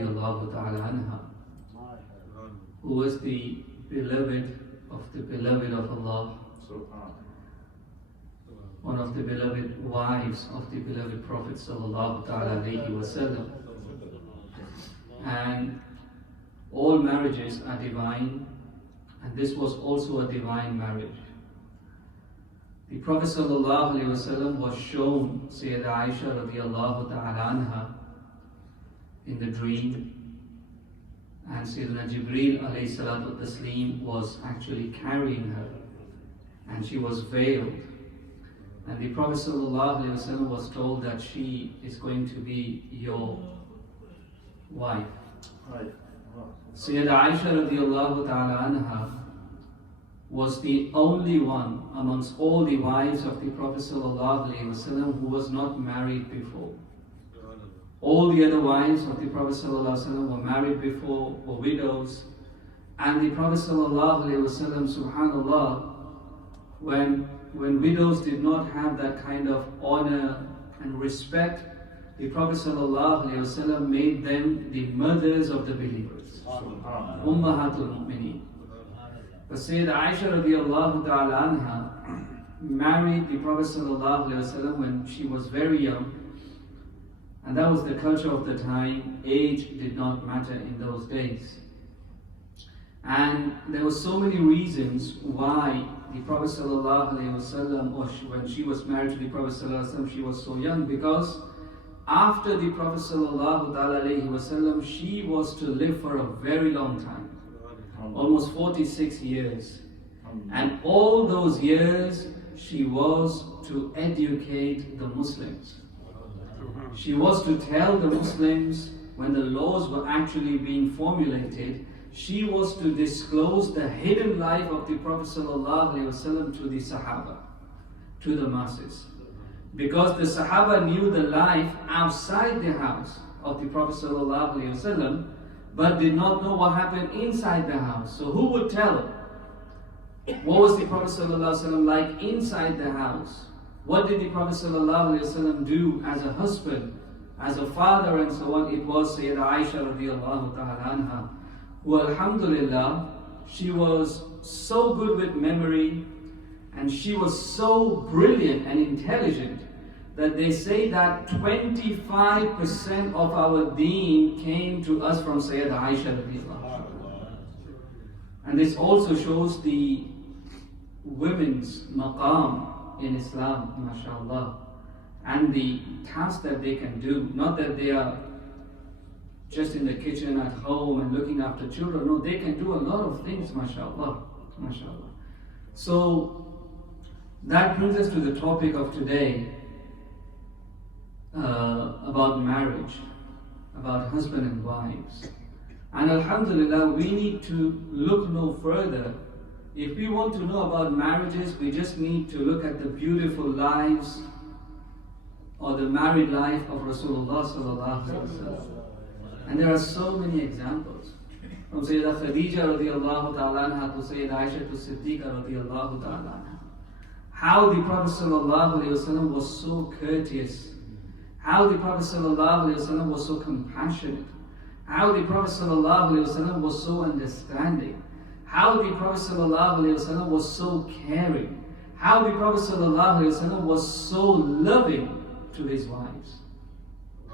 radiallahu ta'ala anha, who was the beloved of Allah, one of the beloved wives of the beloved Prophet sallallahu ta'ala alayhi wasallam. And all marriages are divine, and this was also a divine marriage. The Prophet sallallahu alayhi wasallam was shown Sayyidah Aisha radiallahu ta'ala anha in the dream, and Sayyidina Jibreel alayhi salatu taslim was actually carrying her, and she was veiled. And the Prophet ﷺ was told that she is going to be your wife. Sayyida Aisha radiallahu ta'ala anha was the only one amongst all the wives of the Prophet ﷺ who was not married before. All the other wives of the Prophet ﷺ were married before, were widows. And the Prophet ﷺ, subhanallah, when widows did not have that kind of honor and respect, the Prophet ﷺ made them the mothers of the believers. Ummahatul Mu'mineen. But Sayyida Aisha radiallahu ta'ala anha married the Prophet ﷺ when she was very young. And that was the culture of the time. Age did not matter in those days. And there were so many reasons why the Prophet ﷺ, or when she was married to the Prophet ﷺ, she was so young, because after the Prophet ﷺ, she was to live for a very long time, almost 46 years. And all those years she was to educate the Muslims. She was to tell the Muslims when the laws were actually being formulated. She was to disclose the hidden life of the Prophet ﷺ to the Sahaba, to the masses. Because the Sahaba knew the life outside the house of the Prophet ﷺ, but did not know what happened inside the house. So who would tell? What was the Prophet ﷺ like inside the house? What did the Prophet ﷺ do as a husband, as a father, and so on? It was Sayyida Aisha radiallahu ta'ala anha, who, alhamdulillah, she was so good with memory, and she was so brilliant and intelligent that they say that 25% of our deen came to us from Sayyida Aisha radiallahu anha. And this also shows the women's maqam in Islam, mashallah, and the task that they can do. Not that they are just in the kitchen at home and looking after children. No, they can do a lot of things, mashallah, mashallah. So that brings us to the topic of today, about marriage, about husband and wives. And alhamdulillah, we need to look no further. If we want to know about marriages, we just need to look at the beautiful lives or the married life of Rasulullah sallallahu alaihi wasallam. And there are so many examples. From Sayyidah Khadija radiallahu ta'ala anha to Sayyidah Aisha to Siddiqa radiallahu ta'ala anha. How the Prophet sallallahu alaihi wasallam was so courteous. How the Prophet sallallahu alaihi wasallam was so compassionate. How the Prophet sallallahu alaihi wasallam was so understanding. How the Prophet ﷺ was so caring. How the Prophet ﷺ was so loving to his wives.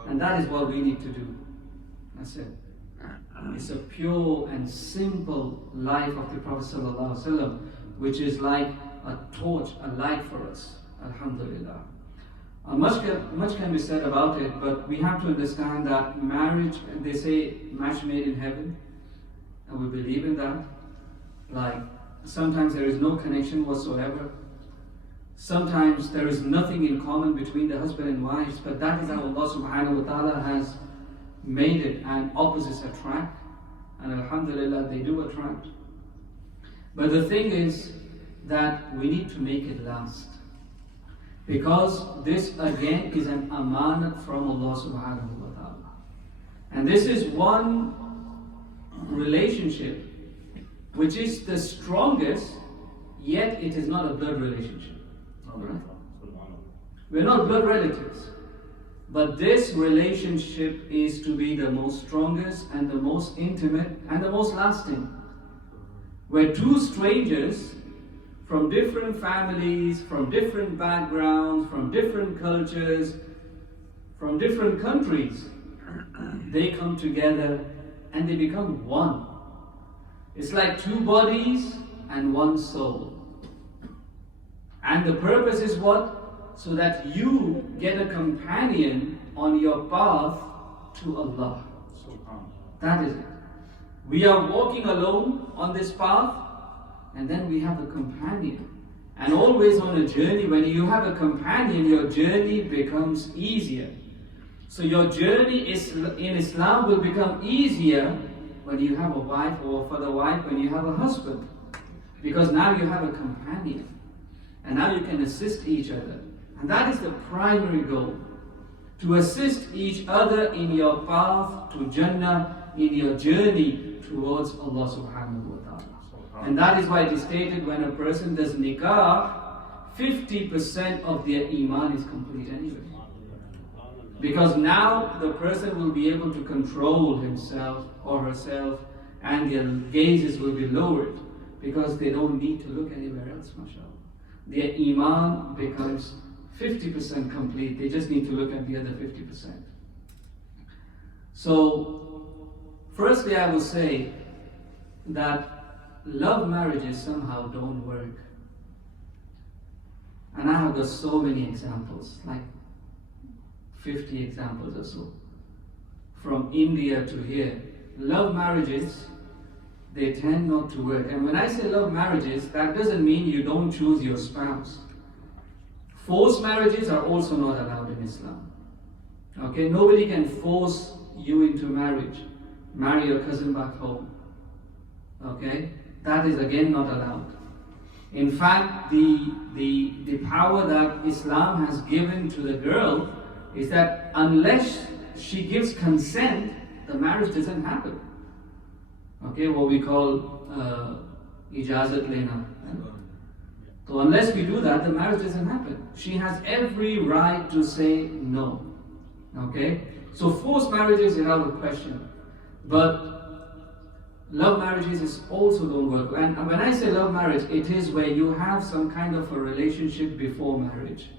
And that is what we need to do. That's it. It's a pure and simple life of the Prophet ﷺ, which is like a torch, a light for us. Alhamdulillah. Much can be said about it, but we have to understand that marriage, they say match made in heaven, and we believe in that. Like, sometimes there is no connection whatsoever. Sometimes there is nothing in common between the husband and wives, but that is how Allah subhanahu wa ta'ala has made it, and opposites attract. And alhamdulillah, they do attract. But the thing is that we need to make it last. Because this again is an amanat from Allah subhanahu wa ta'ala. And this is one relationship which is the strongest, yet it is not a blood relationship. Right? We're not blood relatives. But this relationship is to be the most strongest and the most intimate and the most lasting. Where two strangers from different families, from different backgrounds, from different cultures, from different countries, they come together and they become one. It's like two bodies and one soul. And the purpose is what? So that you get a companion on your path to Allah. That is it. We are walking alone on this path, and then we have a companion. And always on a journey, when you have a companion, your journey becomes easier. So your journey in Islam will become easier when you have a wife, or for the wife when you have a husband. Because now you have a companion. And now you can assist each other. And that is the primary goal. To assist each other in your path to Jannah, in your journey towards Allah subhanahu wa ta'ala. And that is why it is stated when a person does nikah, 50% of their iman is complete anyway. Because now the person will be able to control himself or herself, and their gazes will be lowered because they don't need to look anywhere else, mashallah. Their iman becomes 50% complete. They just need to look at the other 50%. So, firstly, I will say that love marriages somehow don't work. And I have got so many examples, like 50 examples or so, from India to here. Love marriages, they tend not to work. And when I say love marriages, that doesn't mean you don't choose your spouse. Forced marriages are also not allowed in Islam. Okay, nobody can force you into marriage. Marry your cousin back home. Okay, that is again not allowed. In fact, the power that Islam has given to the girl is that unless she gives consent, the marriage doesn't happen. Okay, what we call ijazat lena. So unless we do that, the marriage doesn't happen. She has every right to say no. Okay, so forced marriages are out of question, but love marriages is also don't work. And when I say love marriage, it is where you have some kind of a relationship before marriage,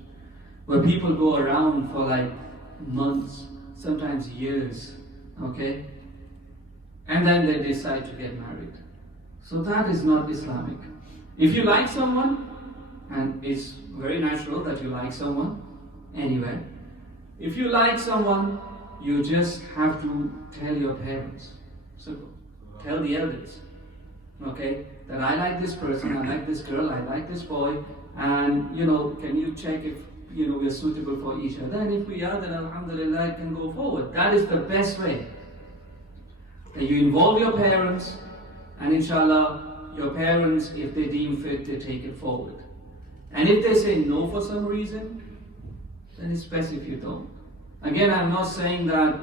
where people go around for like months, sometimes years, okay? And then they decide to get married. So that is not Islamic. If you like someone, and it's very natural that you like someone, anyway, if you like someone, you just have to tell your parents. Simple. Tell the elders, okay, that I like this person, I like this girl, I like this boy, and can you check if we're suitable for each other, and if we are, then alhamdulillah, it can go forward. That is the best way. That you involve your parents, and inshallah, your parents, if they deem fit, they take it forward. And if they say no for some reason, then it's best if you don't. Again, I'm not saying that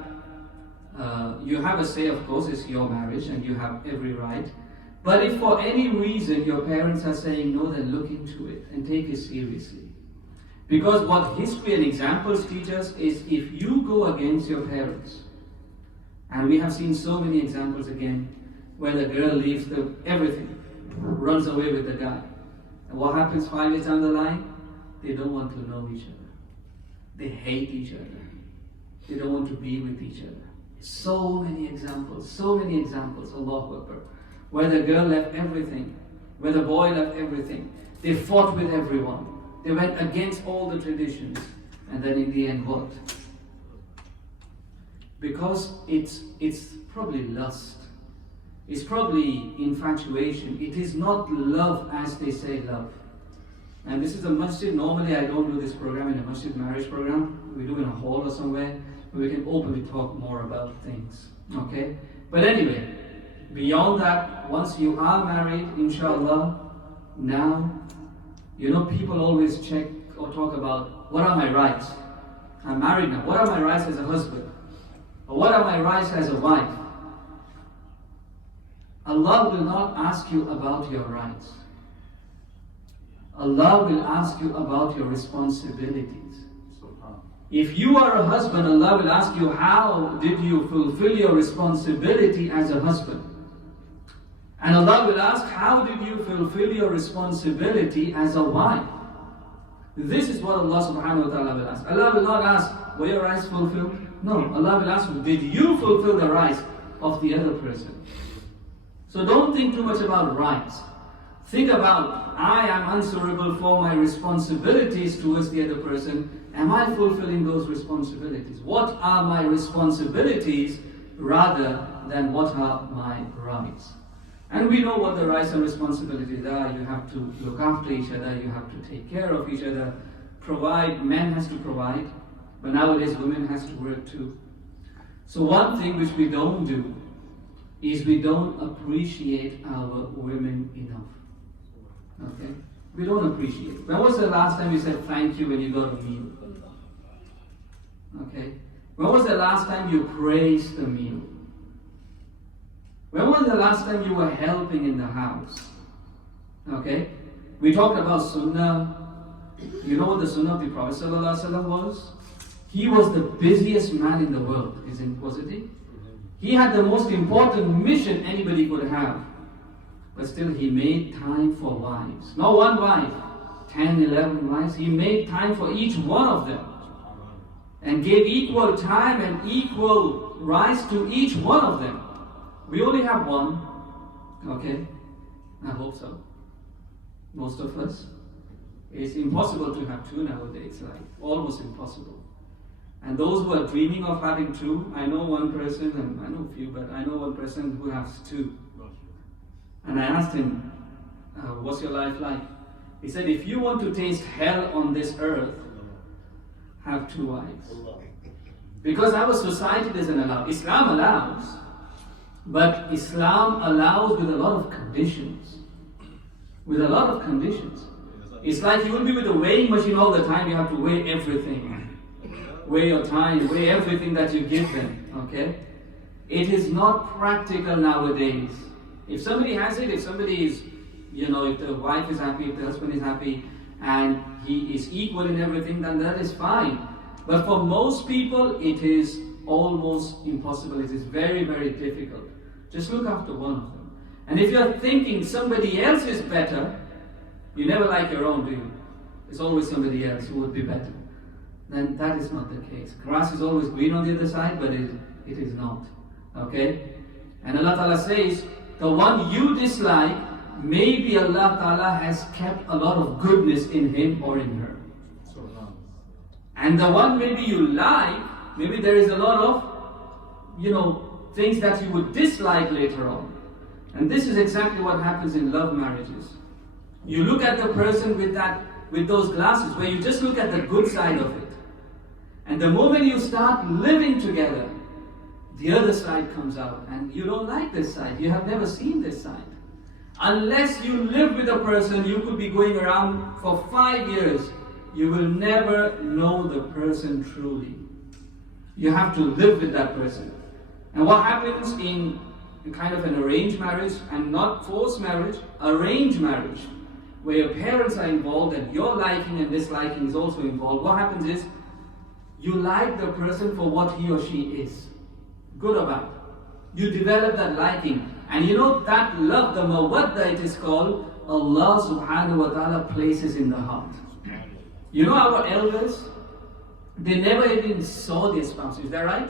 you have a say, of course, it's your marriage and you have every right. But if for any reason your parents are saying no, then look into it and take it seriously. Because what history and examples teach us is if you go against your parents, and we have seen so many examples again, where the girl leaves everything, runs away with the guy. And what happens 5 years down the line? They don't want to know each other. They hate each other. They don't want to be with each other. So many examples, Allahu Akbar. Where the girl left everything, where the boy left everything. They fought with everyone. They went against all the traditions. And then in the end, what? Because it's probably lust. It's probably infatuation. It is not love as they say love. And this is a masjid. Normally I don't do this program in a masjid marriage program. We do in a hall or somewhere where we can openly talk more about things. Okay? But anyway, beyond that, once you are married, inshallah, now, people always check or talk about, what are my rights? I'm married now. What are my rights as a husband? Or what are my rights as a wife? Allah will not ask you about your rights. Allah will ask you about your responsibilities. If you are a husband, Allah will ask you, how did you fulfill your responsibility as a husband? And Allah will ask, how did you fulfill your responsibility as a wife? This is what Allah subhanahu wa ta'ala will ask. Allah will not ask, were your rights fulfilled? No, Allah will ask, did you fulfill the rights of the other person? So don't think too much about rights. Think about, I am answerable for my responsibilities towards the other person. Am I fulfilling those responsibilities? What are my responsibilities rather than what are my rights? And we know what the rights and responsibilities are. You have to look after each other, you have to take care of each other, provide. Man has to provide, but nowadays women has to work too. So one thing which we don't do is we don't appreciate our women enough. Okay? We don't appreciate. When was the last time you said thank you when you got a meal? Okay? When was the last time you praised the meal? When was the last time you were helping in the house? Okay? We talked about Sunnah. You know what the Sunnah of the Prophet ﷺ was? He was the busiest man in the world, wasn't he? He had the most important mission anybody could have. But still he made time for wives. Not one wife, 10, 11 wives. He made time for each one of them. And gave equal time and equal rights to each one of them. We only have one. Okay? I hope so. Most of us. It's impossible to have two nowadays. Like, almost impossible. And those who are dreaming of having two, I know one person, and I know a few, but I know one person who has two. And I asked him, what's your life like? He said, if you want to taste hell on this earth, have two wives. Because our society doesn't allow. Islam allows, but Islam allows with a lot of conditions. With a lot of conditions. It's like you will be with a weighing machine all the time, you have to weigh everything. Weigh your time, weigh everything that you give them, okay? It is not practical nowadays. If somebody has it, if somebody is, if the wife is happy, if the husband is happy, and he is equal in everything, then that is fine. But for most people, it is almost impossible. It is very, very difficult. Just look after one of them. And if you're thinking somebody else is better, you never like your own, do you? It's always somebody else who would be better. Then that is not the case. Grass is always green on the other side, but it is not. Okay? And Allah Ta'ala says, the one you dislike, maybe Allah Ta'ala has kept a lot of goodness in him or in her. And the one maybe you like, maybe there is a lot of, things that you would dislike later on. And this is exactly what happens in love marriages. You look at the person with those glasses, where you just look at the good side of it. And the moment you start living together, the other side comes out, and you don't like this side. You have never seen this side. Unless you live with a person, you could be going around for 5 years. You will never know the person truly. You have to live with that person. And what happens in kind of an arranged marriage, and not forced marriage, arranged marriage, where your parents are involved and your liking and disliking is also involved, what happens is, you like the person for what he or she is. Good or bad. You develop that liking. And that love, the mawadda it is called, Allah subhanahu wa ta'ala places in the heart. Our elders, they never even saw their spouse. Is that right?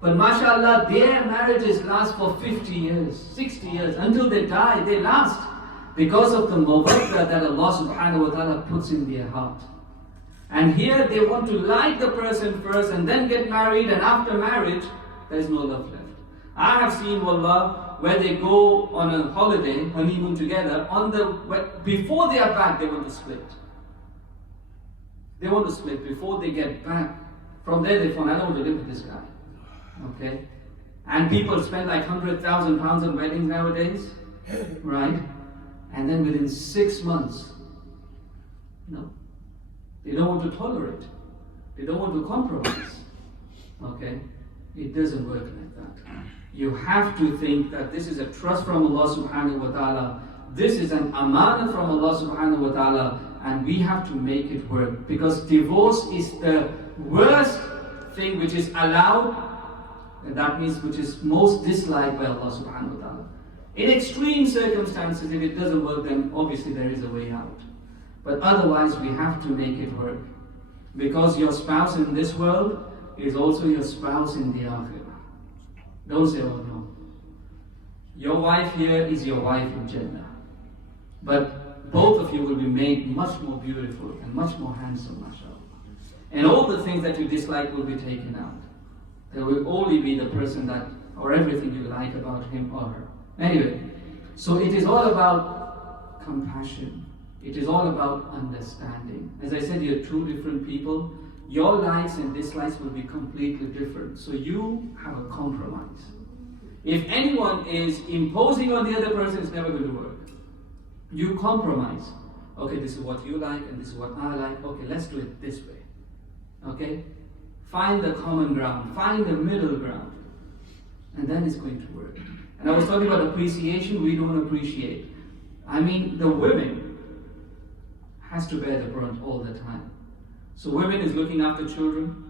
But mashallah, their marriages last for 50 years, 60 years, until they die, they last. Because of the mawadda that Allah subhanahu wa ta'ala puts in their heart. And here they want to like the person first and then get married, and after marriage, there is no love left. I have seen, wallah, where they go on a holiday, honeymoon together, before they are back, they want to split. They want to split before they get back. From there they find, I don't want to live with this guy. Okay? And people spend like £100,000 on weddings nowadays, right? And then within 6 months, they don't want to tolerate. They don't want to compromise. Okay? It doesn't work like that. You have to think that this is a trust from Allah subhanahu wa ta'ala. this is an amanah from Allah subhanahu wa ta'ala, and we have to make it work. Because divorce is the worst thing which is allowed, and that means which is most disliked by Allah subhanahu wa ta'ala. In extreme circumstances, if it doesn't work, then obviously there is a way out. But otherwise, we have to make it work. Because your spouse in this world is also your spouse in the akhirah. Don't say, oh no. Your wife here is your wife in Jannah. But both of you will be made much more beautiful and much more handsome, mashallah. And all the things that you dislike will be taken out. There will only be the person that, or everything you like about him or her. Anyway, so it is all about compassion. It is all about understanding. As I said, you're two different people. Your likes and dislikes will be completely different. So you have a compromise. If anyone is imposing on the other person, it's never going to work. You compromise. Okay, this is what you like and this is what I like. Okay, let's do it this way. Okay? Find the common ground. Find the middle ground. And then it's going to work. And I was talking about appreciation. We don't appreciate. I mean, the women has to bear the brunt all the time. So women is looking after children.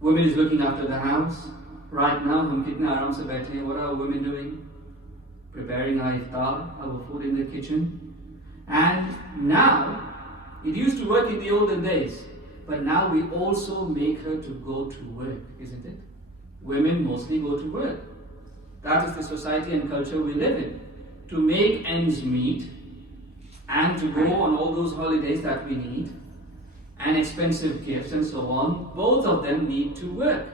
Women is looking after the house. Right now, hum kitne aaram se baithe hain. What are women doing? Preparing our iftar, our food in the kitchen. And now, it used to work in the olden days, but now we also make her to go to work, isn't it? Women mostly go to work. That is the society and culture we live in. To make ends meet and to go on all those holidays that we need and expensive gifts and so on, both of them need to work.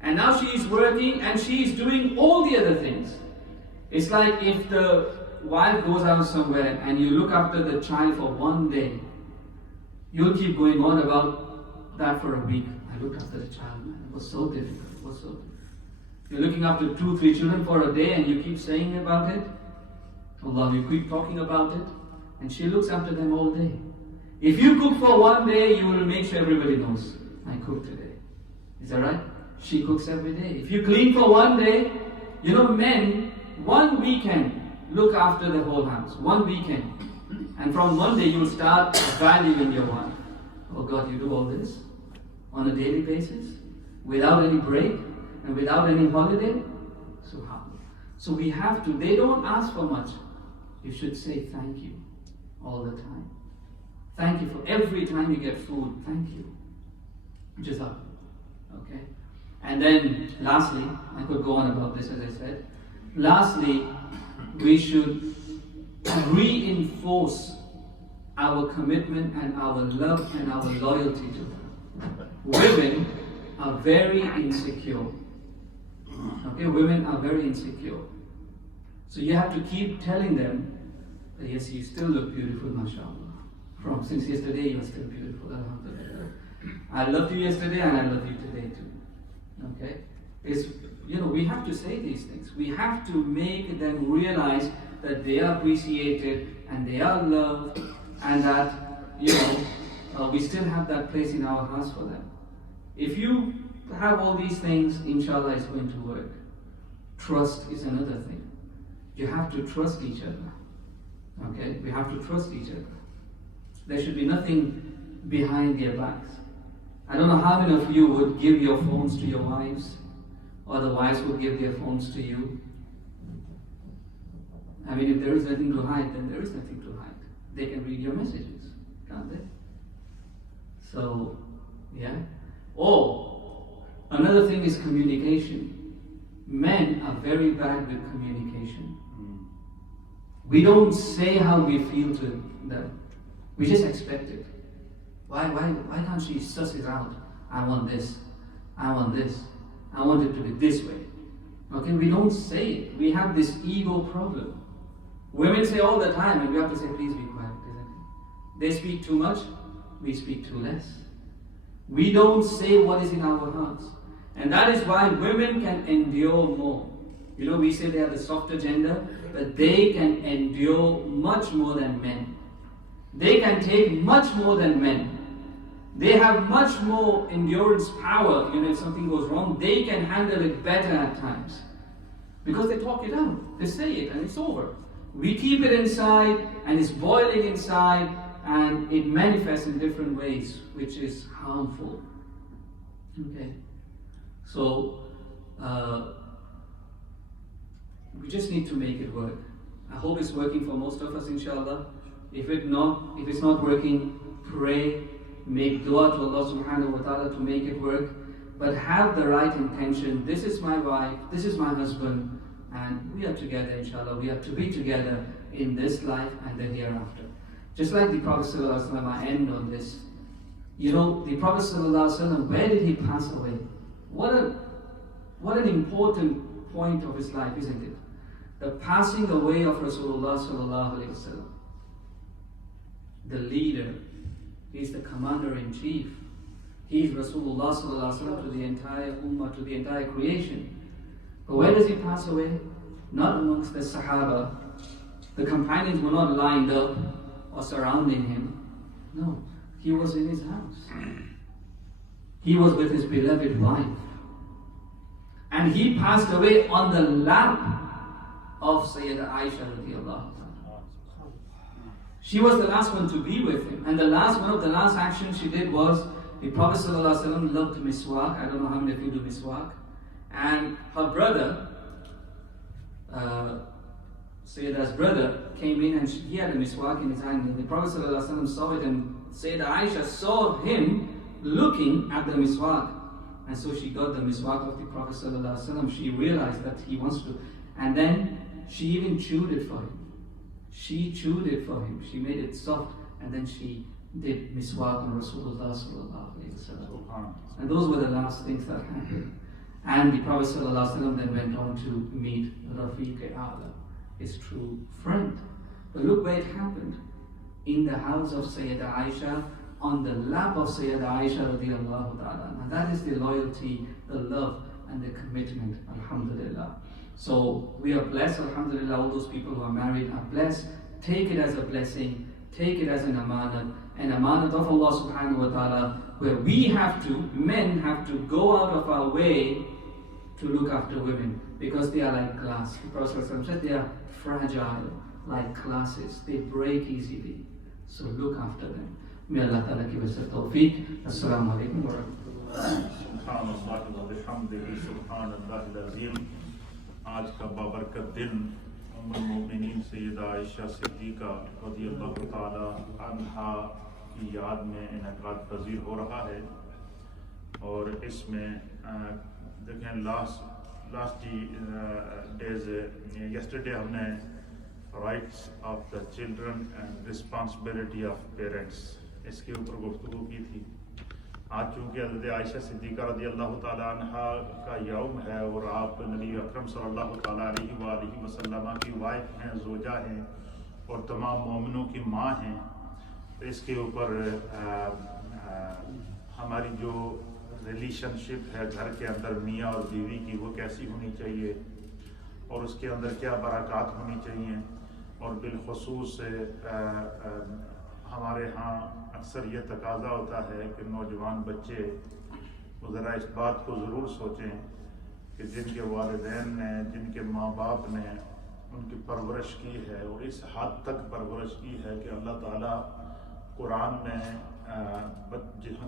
And now she is working and she is doing all the other things. It's like if the wife goes out somewhere and you look after the child for one day, you'll keep going on about that for a week. I looked after the child, man. It was so difficult. It was so difficult. You're looking after 2-3 children for a day and you keep saying about it. Allah, you keep talking about it. And she looks after them all day. If you cook for one day, you will make sure everybody knows, I cooked today. Is that right? She cooks every day. If you clean for one day, you know, men, one weekend, look after the whole house. One weekend. And from Monday, you will start valuing your wife. Oh God, you do all this on a daily basis, without any break, and without any holiday? Subhanallah. So we have to, they don't ask for much. You should say thank you all the time. Thank you for every time you get food. Thank you. Jazakallah. Okay? And then, lastly, I could go on about this as I said. Lastly, we should reinforce our commitment and our love and our loyalty to her. Women are very insecure. Okay, women are very insecure. So you have to keep telling them that yes, you still look beautiful, mashallah. Since yesterday, you are still beautiful, alhamdulillah. I loved you yesterday and I love you today too. Okay? We have to say these things. We have to make them realize that they are appreciated and they are loved and that, we still have that place in our hearts for them. If you have all these things, inshallah, it's going to work. Trust is another thing. You have to trust each other. Okay? We have to trust each other. There should be nothing behind their backs. I don't know how many of you would give your phones to your wives, or the wives would give their phones to you. I mean, if there is nothing to hide, then there is nothing to hide. They can read your messages, can't they? So, yeah. Another thing is communication. Men are very bad with communication. We don't say how we feel to them. We just expect it. Why can't she suss it out? I want this. I want this. I want it to be this way. Okay, we don't say it. We have this ego problem. Women say all the time, and we have to say, please be quiet, isn't it? They speak too much, we speak too less. We don't say what is in our hearts. And that is why women can endure more. We say they are the softer gender, but they can endure much more than men. They can take much more than men. They have much more endurance power. If something goes wrong, they can handle it better at times. Because they talk it out. They say it and it's over. We keep it inside and it's boiling inside and it manifests in different ways, which is harmful. Okay? So, we just need to make it work. I hope it's working for most of us, inshallah. If it's not working, pray, make dua to Allah subhanahu wa ta'ala to make it work. But have the right intention. This is my wife, this is my husband, and we are together, inshallah. We are to be together in this life and the hereafter. Just like the Prophet sallallahu alaihi wasallam, I end on this. You know, the Prophet sallallahu alaihi wasallam, where did he pass away? What an important point of his life, isn't it? The passing away of Rasulullah sallallahu alaihi wasallam. The leader, he is the commander-in-chief. He is Rasulullah sallallahu alaihi wasallam to the entire ummah, to the entire creation. But where does he pass away? Not amongst the Sahaba. The companions were not lined up or surrounding him. No, he was in his house. He was with his beloved wife. And he passed away on the lap of Sayyidah Aisha radiallahu anha. She was the last one to be with him. And one of the last actions she did was, the Prophet ﷺ loved miswak. I don't know how many of you do miswak. And her brother, Sayyidah's brother, came in and he had a miswak in his hand. And the Prophet ﷺ saw it, and Sayyidah Aisha saw him looking at the miswak. And so she got the miswak of the Prophet ﷺ. She realized that he wants to. And then she even chewed it for him. She chewed it for him. She made it soft. And then she did miswak on Rasulullah sallallahu alaihi wasallam. And those were the last things that happened. And the Prophet sallallahu alaihi wasallam then went on to meet Rafiq A'la, his true friend. But look where it happened. In the house of Sayyidah Aisha, on the lap of Sayyidah Aisha radiallahu ta'ala. And that is the loyalty, the love, and the commitment, alhamdulillah. So we are blessed, alhamdulillah. All those people who are married are blessed. Take it as a blessing. Take it as an amanat of Allah subhanahu wa ta'ala, where men have to go out of our way to look after women, because they are like glass. The Prophet said they are fragile, like glasses. They break easily. So look after them. May Allah ta'ala give us the tawfiq. Assalamu alaikum wa rahmatullah. Subhanallah wa bihamdihi, subhanallah al-azim. آج کا بابرکت دن ام المؤمنین سیدہ عائشہ صدیقہ رضی اللہ تعالی عنہا کی یاد میں انعقاد پذیر ہو رہا ہے. اور اس میں دیکھیں لاسٹ ڈیز یسٹرڈے ہم نے rights of the children and responsibility of parents اس کے اوپر گفتگو کی تھی. آج چونکہ حضرت عائشہ صدیقہ رضی اللہ تعالیٰ عنہا کا یوم ہے اور آپ نبی اکرم صلی اللہ تعالیٰ علیہ وآلہ وسلم کی وائف ہیں, زوجہ ہیں اور تمام مومنوں کی ماں ہیں, تو اس کے اوپر ہماری جو ریلیشن شپ ہے گھر کے اندر میاں اور بیوی کی وہ کیسی ہونی چاہیے اور اس کے اندر کیا برکات ہونی چاہیے. اور بالخصوص ہمارے ہاں اکثر یہ تقاضا ہوتا ہے کہ نوجوان بچے وہ ذرا اس بات کو ضرور سوچیں کہ جن کے والدین نے, جن کے ماں باپ نے ان کی پرورش کی ہے اور اس حد تک پرورش کی ہے کہ اللہ تعالیٰ قرآن میں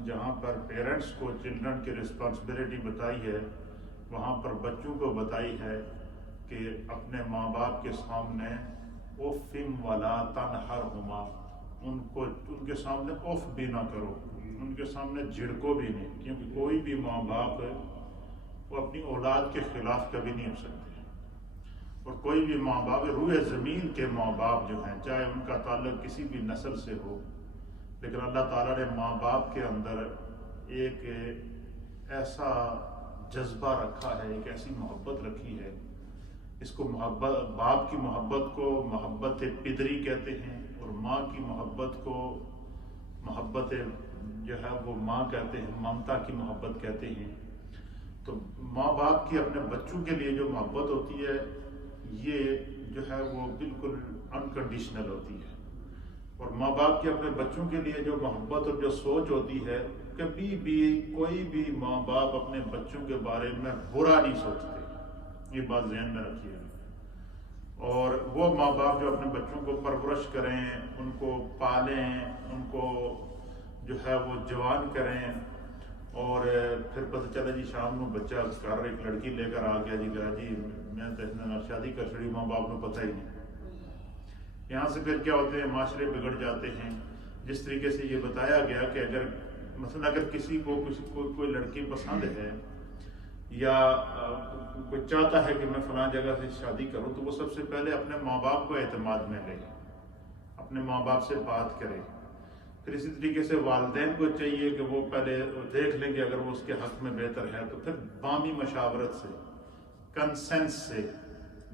جہاں پر پیرنٹس کو چلڈرن کی رسپانسبلٹی بتائی ہے وہاں پر بچوں کو بتائی ہے کہ اپنے ماں باپ کے سامنے اوفم ولا تنہرہما, ان کے سامنے اوف بھی نہ کرو, ان کے سامنے جھڑکو بھی نہیں, کیونکہ کوئی بھی ماں باپ وہ اپنی اولاد کے خلاف کبھی نہیں ہو سکتے. اور کوئی بھی ماں باپ, روئے زمین کے ماں باپ جو ہیں, چاہے ان کا تعلق کسی بھی نسل سے ہو, لیکن اللہ تعالیٰ نے ماں باپ کے اندر ایک ایسا جذبہ رکھا ہے, ایک ایسی محبت رکھی ہے. اس کو باپ کی محبت کو محبت پدری کہتے ہیں اور ماں کی محبت کو محبت جو ہے وہ ماں کہتے ہیں, ممتا کی محبت کہتے ہیں. تو ماں باپ کی اپنے بچوں کے لیے جو محبت ہوتی ہے یہ جو ہے وہ بالکل انکنڈیشنل ہوتی ہے. اور ماں باپ کے اپنے بچوں کے لیے جو محبت اور جو سوچ ہوتی ہے, کبھی بھی کوئی بھی ماں باپ اپنے بچوں کے بارے میں برا نہیں سوچتے. یہ بات ذہن میں رکھیے. اور وہ ماں باپ جو اپنے بچوں کو پرورش کریں، ان کو پالیں، ان کو جو ہے وہ جوان کریں، اور پھر پتہ چلا جی شام کو بچہ گھر ایک لڑکی لے کر آ گیا جی میں تو شادی کر چھڑی، ماں باپ کو پتہ ہی نہیں۔ یہاں سے پھر کیا ہوتے ہیں، معاشرے بگڑ جاتے ہیں۔ جس طریقے سے یہ بتایا گیا کہ اگر کسی کو کوئی لڑکی پسند ہے یا کوئی چاہتا ہے کہ میں فلاں جگہ سے شادی کروں، تو وہ سب سے پہلے اپنے ماں باپ کو اعتماد میں لے، اپنے ماں باپ سے بات کرے۔ پھر اسی طریقے سے والدین کو چاہیے کہ وہ پہلے دیکھ لیں گے، اگر وہ اس کے حق میں بہتر ہے تو پھر بامی مشاورت سے، کنسنس سے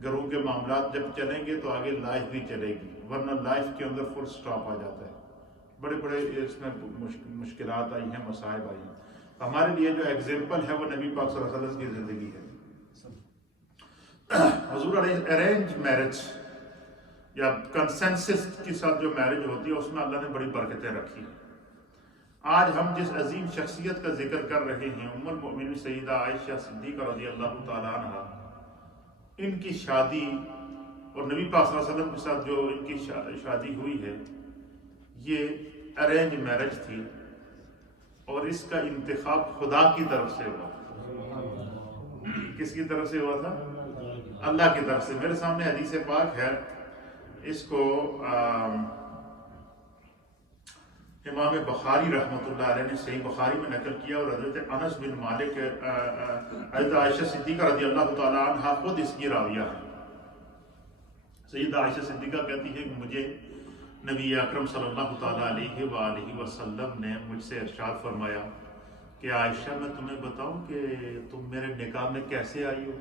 گھروں کے معاملات جب چلیں گے تو آگے لائف بھی چلے گی، ورنہ لائف کے اندر فل سٹاپ آ جاتا ہے۔ بڑے بڑے اس میں مشکلات آئی ہیں، مصائب آئی ہیں۔ ہمارے لیے جو ایگزامپل ہے وہ نبی پاک صلی اللہ علیہ وسلم کی زندگی ہے۔ حضور علیہ ارینج میرج یا کنسنسس کے ساتھ جو میرج ہوتی ہے، اس میں اللہ نے بڑی برکتیں رکھی ہیں۔ آج ہم جس عظیم شخصیت کا ذکر کر رہے ہیں، ام المؤمنین سیدہ عائشہ صدیقہ رضی اللہ تعالیٰ عنہ، ان کی شادی اور نبی پاک صلی اللہ علیہ وسلم کے ساتھ جو ان کی شادی ہوئی ہے، یہ ارینج میرج تھی، اور اس کا انتخاب خدا کی طرف سے ہوا۔ کس کی طرف سے ہوا تھا؟ اللہ کی طرف سے۔ میرے سامنے حدیث پاک ہے، اس کو امام بخاری رحمۃ اللہ علیہ نے صحیح بخاری میں نقل کیا، اور حضرت انس بن مالک، حضرت عائشہ صدیقہ رضی اللہ تعالیٰ عنہ خود اس کی راویہ ہے۔ سیدہ عائشہ صدیقہ کہتی ہے کہ مجھے نبی اکرم صلی اللہ تعالیٰ علیہ وآلہ وسلم نے مجھ سے ارشاد فرمایا کہ عائشہ میں تمہیں بتاؤں کہ تم میرے نکاح میں کیسے آئی ہو؟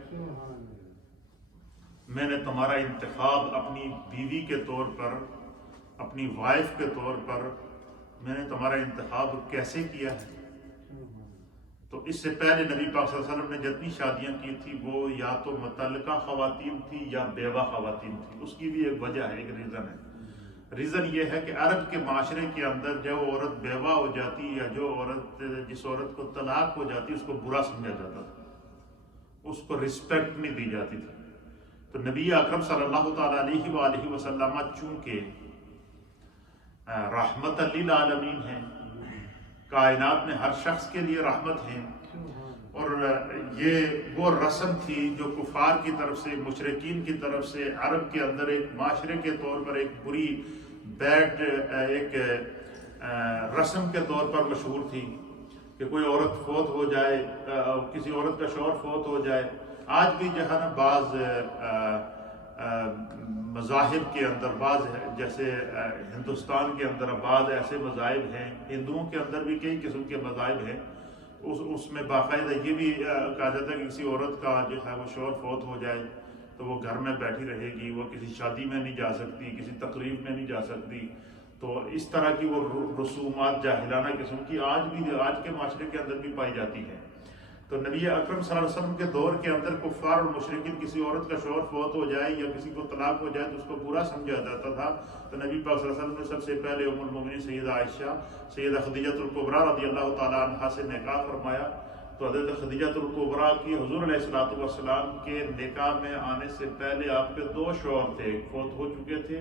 میں نے تمہارا انتخاب اپنی بیوی کے طور پر، اپنی وائف کے طور پر میں نے تمہارا انتخاب کیسے کیا ہے؟ تو اس سے پہلے نبی پاک صلی اللہ علیہ وسلم نے جتنی شادیاں کی تھی وہ یا تو متعلقہ خواتین تھی یا بیوہ خواتین تھی۔ اس کی بھی ایک وجہ ہے، ایک ریزن ہے۔ ریزن یہ ہے کہ عرب کے معاشرے کے اندر جو عورت بیوہ ہو جاتی یا جس عورت کو طلاق ہو جاتی، اس کو برا سمجھا جاتا تھا، اس کو رسپیکٹ نہیں دی جاتی تھی۔ تو نبی اکرم صلی اللہ تعالیٰ علیہ وآلہ وسلم چونکہ رحمت للعالمین ہیں، کائنات میں ہر شخص کے لیے رحمت ہیں، اور یہ وہ رسم تھی جو کفار کی طرف سے، مشرکین کی طرف سے عرب کے اندر ایک معاشرے کے طور پر ایک بری بیڈ ایک رسم کے طور پر مشہور تھی کہ کوئی عورت فوت ہو جائے، کسی عورت کا شوہر فوت ہو جائے۔ آج بھی جو ہے نا بعض مذاہب کے اندر، بعض جیسے ہندوستان کے اندر بعض ایسے مذاہب ہیں، ہندوؤں کے اندر بھی کئی قسم کے مذاہب ہیں، اس میں باقاعدہ یہ بھی کہا جاتا ہے کہ کسی عورت کا جو ہے وہ شوہر فوت ہو جائے تو وہ گھر میں بیٹھی رہے گی، وہ کسی شادی میں نہیں جا سکتی، کسی تقریب میں نہیں جا سکتی۔ تو اس طرح کی وہ رسومات جاہلانہ قسم کی آج کے معاشرے کے اندر بھی پائی جاتی ہے۔ تو نبی اکرم صلی اللہ علیہ وسلم کے دور کے اندر کفار اور مشرکین کسی عورت کا شوہر فوت ہو جائے یا کسی کو طلاق ہو جائے تو اس کو برا سمجھا جاتا تھا۔ تو نبی پاک صلی اللہ علیہ وسلم نے سب سے پہلے ام المؤمنین سیدہ عائشہ سیدہ خدیجہ الکبریٰ رضی اللہ تعالیٰ عنہا سے نکاح فرمایا۔ تو حضرت خدیجہ الکبریٰ کی حضور علیہ الصلوۃ والسلام کے نکاح میں آنے سے پہلے آپ کے 2 شوہر تھے، فوت ہو چکے تھے۔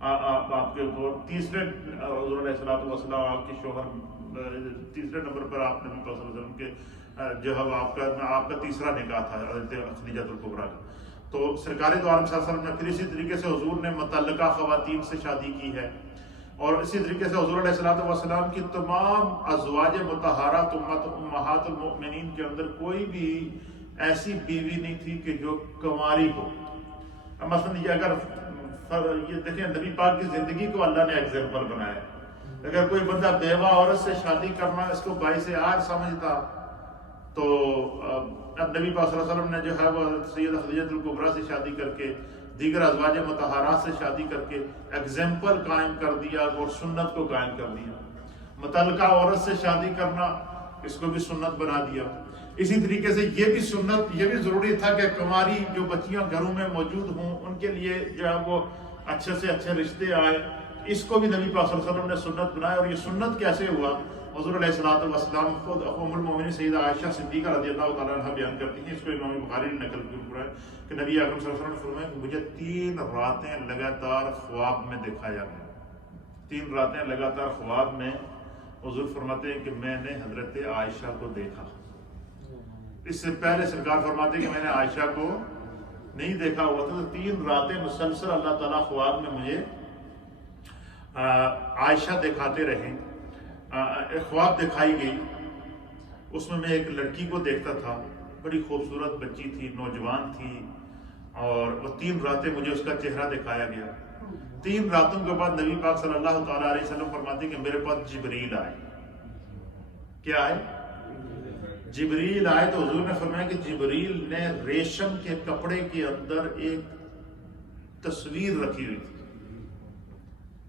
آپ کے تیسرے حضور علیہ الصلوۃ والسلام آپ کے شوہر تیسرے نمبر پر آپ نبی پاک صلی اللہ علیہ وسلم کے جو ہے آپ کا تیسرا نکاح تھا حضرت خدیجہ الکبریٰ کا۔ تو سرکار دو عالم صلی اللہ علیہ وسلم نے پھر اسی طریقے سے حضور نے متعلقہ خواتین سے شادی کی ہے، اور اسی طریقے سے حضور علیہ الصلوۃ والسلام کی تمام ازواج مطہرات امہات المؤمنین کے اندر کوئی بھی ایسی بیوی نہیں تھی کہ جو کنواری ہو۔ مثلا یہ اگر یہ دیکھیں نبی پاک کی زندگی کو اللہ نے ایگزامپل بنایا ہے۔ اگر کوئی بندہ بیوہ عورت سے شادی کرنا اس کو باعث عار سمجھتا تو اب نبی پاک صلی اللہ علیہ وسلم نے جو ہے وہ سیدہ خدیجہ الکبریٰ سے شادی کر کے، دیگر ازواج مطہرات سے شادی کر کے ایگزامپل قائم کر دیا اور سنت کو قائم کر دیا۔ متعلقہ عورت سے شادی کرنا اس کو بھی سنت بنا دیا۔ اسی طریقے سے یہ بھی سنت، یہ بھی ضروری تھا کہ کنواری جو بچیاں گھروں میں موجود ہوں ان کے لیے جو ہے وہ اچھے سے اچھے رشتے آئے، اس کو بھی نبی پاک صلی اللہ علیہ وسلم نے سنت بنایا۔ اور یہ سنت کیسے ہوا حضور علیہ الصلوۃ والسلام خود ام المومنین سیدہ عائشہ صدیقہ رضی اللہ تعالیٰ عنہ بیان کرتی ہیں، اس کو امام بخاری نے نقل کیا ہے کہ نبی اکرم صلی اللہ علیہ وسلم نے فرمایا کہ مجھے 3 راتیں لگاتار خواب میں دکھایا گیا، 3 راتیں لگاتار خواب میں حضور فرماتے ہیں کہ میں نے حضرت عائشہ کو دیکھا۔ اس سے پہلے سرکار فرماتے ہیں کہ میں نے عائشہ کو نہیں دیکھا ہوا تھا، تو 3 راتیں مسلسل اللہ تعالیٰ خواب میں مجھے عائشہ دکھاتے رہے۔ ایک خواب دکھائی گئی، اس میں ایک لڑکی کو دیکھتا تھا، بڑی خوبصورت بچی تھی، نوجوان تھی، اور وہ 3 راتیں مجھے اس کا چہرہ دکھایا گیا۔ 3 راتوں کے بعد نبی پاک صلی اللہ تعالیٰ علیہ وسلم فرماتے ہیں کہ میرے پاس جبریل آئے۔ کیا آئے؟ جبریل آئے۔ تو حضور نے فرمایا کہ جبریل نے ریشم کے کپڑے کے اندر ایک تصویر رکھی ہوئی تھی،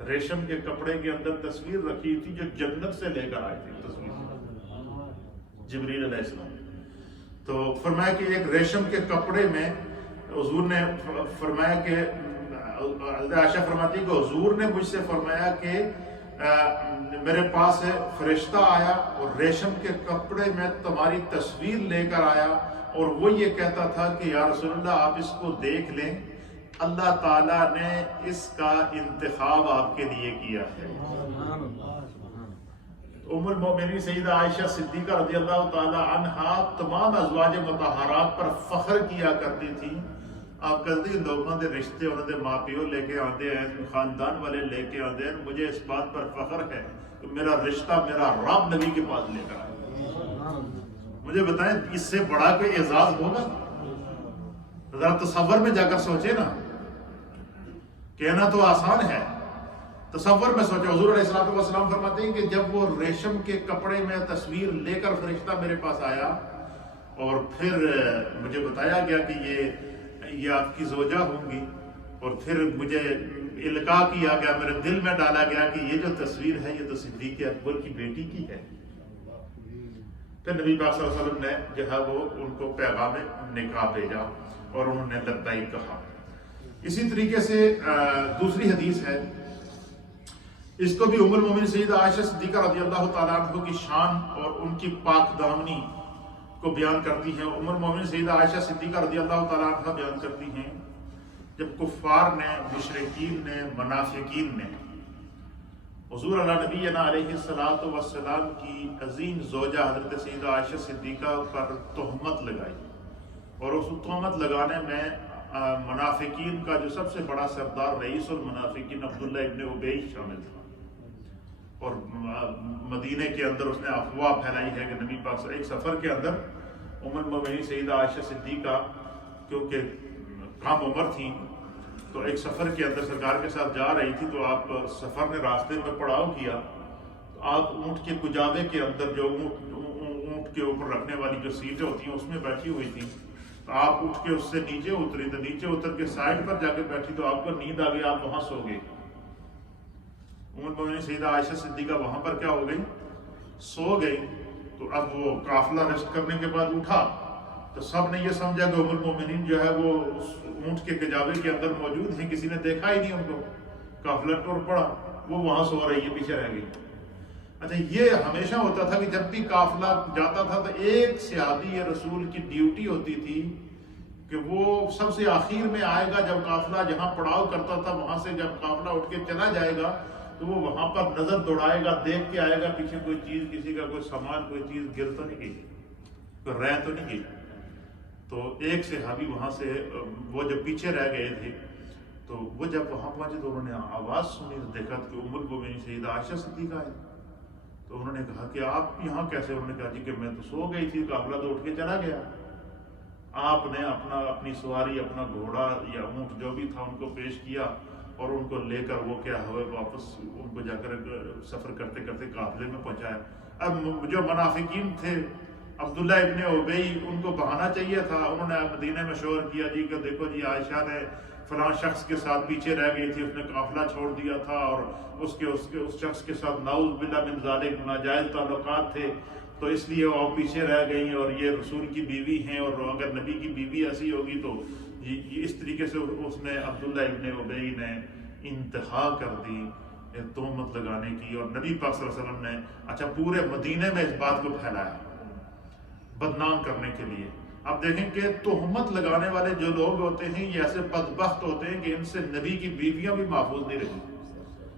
ریشم کے کپڑے کے اندر تصویر رکھی تھی جو جنت سے لے کر آئی تھی تصویر، جبریل علیہ السلام۔ تو فرمایا کہ ایک ریشم کے کپڑے میں حضور نے فرمایا کہ عائشہ فرماتی ہے کہ حضور نے مجھ سے فرمایا کہ میرے پاس فرشتہ آیا اور ریشم کے کپڑے میں تمہاری تصویر لے کر آیا، اور وہ یہ کہتا تھا کہ یا رسول اللہ آپ اس کو دیکھ لیں، اللہ تعالیٰ نے اس کا انتخاب آپ کے لیے کیا ہے۔ ام المومنین سیدہ عائشہ صدیقہ رضی اللہ تعالی عنہا تمام ازواج مطہرات پر فخر کیا کرتی تھی۔ آپ کہتے ہیں لوگوں کے رشتے انہوں نے ماں پیو لے کے آتے ہیں، خاندان والے لے کے آتے ہیں، مجھے اس بات پر فخر ہے کہ میرا رشتہ میرا رب نبی کے پاس لے کر آیا۔ مجھے بتائیں اس سے بڑا کوئی اعزاز ہوگا؟ ذرا تصور میں جا کر سوچے نا، کہنا تو آسان ہے، تصور میں سوچے۔ حضور علیہ السلام فرماتے ہیں کہ جب وہ ریشم کے کپڑے میں تصویر لے کر فرشتہ میرے پاس آیا اور پھر مجھے بتایا گیا کہ یہ آپ کی زوجہ ہوں گی، اور پھر مجھے القاء کیا گیا، میرے دل میں ڈالا گیا کہ یہ جو تصویر ہے یہ تو صدیق اکبر کی بیٹی کی ہے۔ پھر نبی پاک صلی اللہ علیہ وسلم نے جو ہے وہ ان کو پیغام نکاح بھیجا اور انہوں نے لبیک کہا۔ اسی طریقے سے دوسری حدیث ہے، اس کو بھی ام المومنین سیدہ عائشہ صدیقہ رضی اللہ تعالیٰ عنہ کی شان اور ان کی پاک دامنی کو بیان کرتی ہیں۔ ام المومنین سیدہ عائشہ صدیقہ رضی اللہ تعالیٰ عنہ بیان کرتی ہیں جب کفار نے، مشرکین نے، منافقین نے حضور علیہ نبینا علیہ الصلوۃ والسلام کی عظیم زوجہ حضرت سیدہ عائشہ صدیقہ پر تہمت لگائی، اور اس تہمت لگانے میں منافقین کا جو سب سے بڑا سردار رئیس المنافقین عبداللہ ابن ابی شامل تھا، اور مدینے کے اندر اس نے افواہ پھیلائی ہے کہ نبی پاک ایک سفر کے اندر ام المومنین سیدہ عائشہ صدیقہ کیونکہ کم عمر تھیں، تو ایک سفر کے اندر سرکار کے ساتھ جا رہی تھی، تو آپ سفر نے راستے میں پڑاؤ کیا، تو آپ اونٹ کے کجاوے کے اندر جو اونٹ کے اوپر رکھنے والی جو سیٹیں ہوتی ہیں اس میں بیٹھی ہوئی تھی، تو آپ اٹھ کے اس سے نیچے اتری، تو نیچے اتر کے سائڈ پر جا کے بیٹھی، تو آپ کو نیند آ گئی، آپ وہاں سو گئے۔ ام المومنین سیدہ عائشہ صدیقہ وہاں پر کیا ہو گئی؟ سو گئی۔ تو اب وہ قافلہ ریسٹ کرنے کے بعد اٹھا تو سب نے یہ سمجھا کہ ام المومنین جو ہے وہ اونٹ کے کجاوے کے اندر موجود ہیں، کسی نے دیکھا ہی نہیں ان کو، قافلہ ٹور پڑا، وہ وہاں سو رہی ہے، پیچھے رہ گئی۔ اچھا، یہ ہمیشہ ہوتا تھا کہ جب بھی قافلہ جاتا تھا تو ایک صحابی رسول کی ڈیوٹی ہوتی تھی کہ وہ سب سے آخر میں آئے گا، جب قافلہ جہاں پڑاؤ کرتا تھا وہاں سے جب قافلہ اٹھ کے چلا جائے گا تو وہ وہاں پر نظر دوڑائے گا، دیکھ کے آئے گا پیچھے کوئی چیز، کسی کا کوئی سامان، کوئی چیز گر تو نہیں گئی، کوئی رہ تو نہیں گئی۔ تو ایک صحابی وہاں سے وہ جب پیچھے رہ گئے تھے تو وہ جب وہاں پہنچے تو انہوں نے آواز سنی، تو دیکھا کہ ام المومنین سیدہ عائشہ صدیقہ ہے۔ تو انہوں نے کہا کہ آپ یہاں کیسے؟ انہوں نے کہا جی کہ میں تو سو گئی تھی، قافلہ تو اٹھ کے چلا گیا۔ آپ نے اپنی سواری، اپنا گھوڑا یا اونٹ جو بھی تھا ان کو پیش کیا اور ان کو لے کر وہ کیا ہوئے واپس ان کو جا کر سفر کرتے کرتے قافلے میں پہنچایا۔ اب جو منافقین تھے عبداللہ ابن ابی، ان کو بہانا چاہیے تھا، انہوں نے مدینے میں شور کیا جی کہ دیکھو جی عائشہ نے فلاں شخص کے ساتھ پیچھے رہ گئی تھی، اس نے قافلہ چھوڑ دیا تھا اور اس شخص کے ساتھ نعوذ باللہ من ذالک ناجائز تعلقات تھے، تو اس لیے وہ پیچھے رہ گئی اور یہ رسول کی بیوی ہیں، اور اگر نبی کی بیوی ایسی ہوگی تو اس طریقے سے اس نے عبداللہ ابن ابی نے انتہا کر دی تہمت لگانے کی، اور نبی پاک صلی اللہ علیہ وسلم نے اچھا پورے مدینے میں اس بات کو پھیلایا بدنام کرنے کے لیے۔ اب دیکھیں کہ تہمت لگانے والے جو لوگ ہوتے ہیں یہ ایسے بدبخت ہوتے ہیں کہ ان سے نبی کی بیویاں بھی محفوظ نہیں رہی۔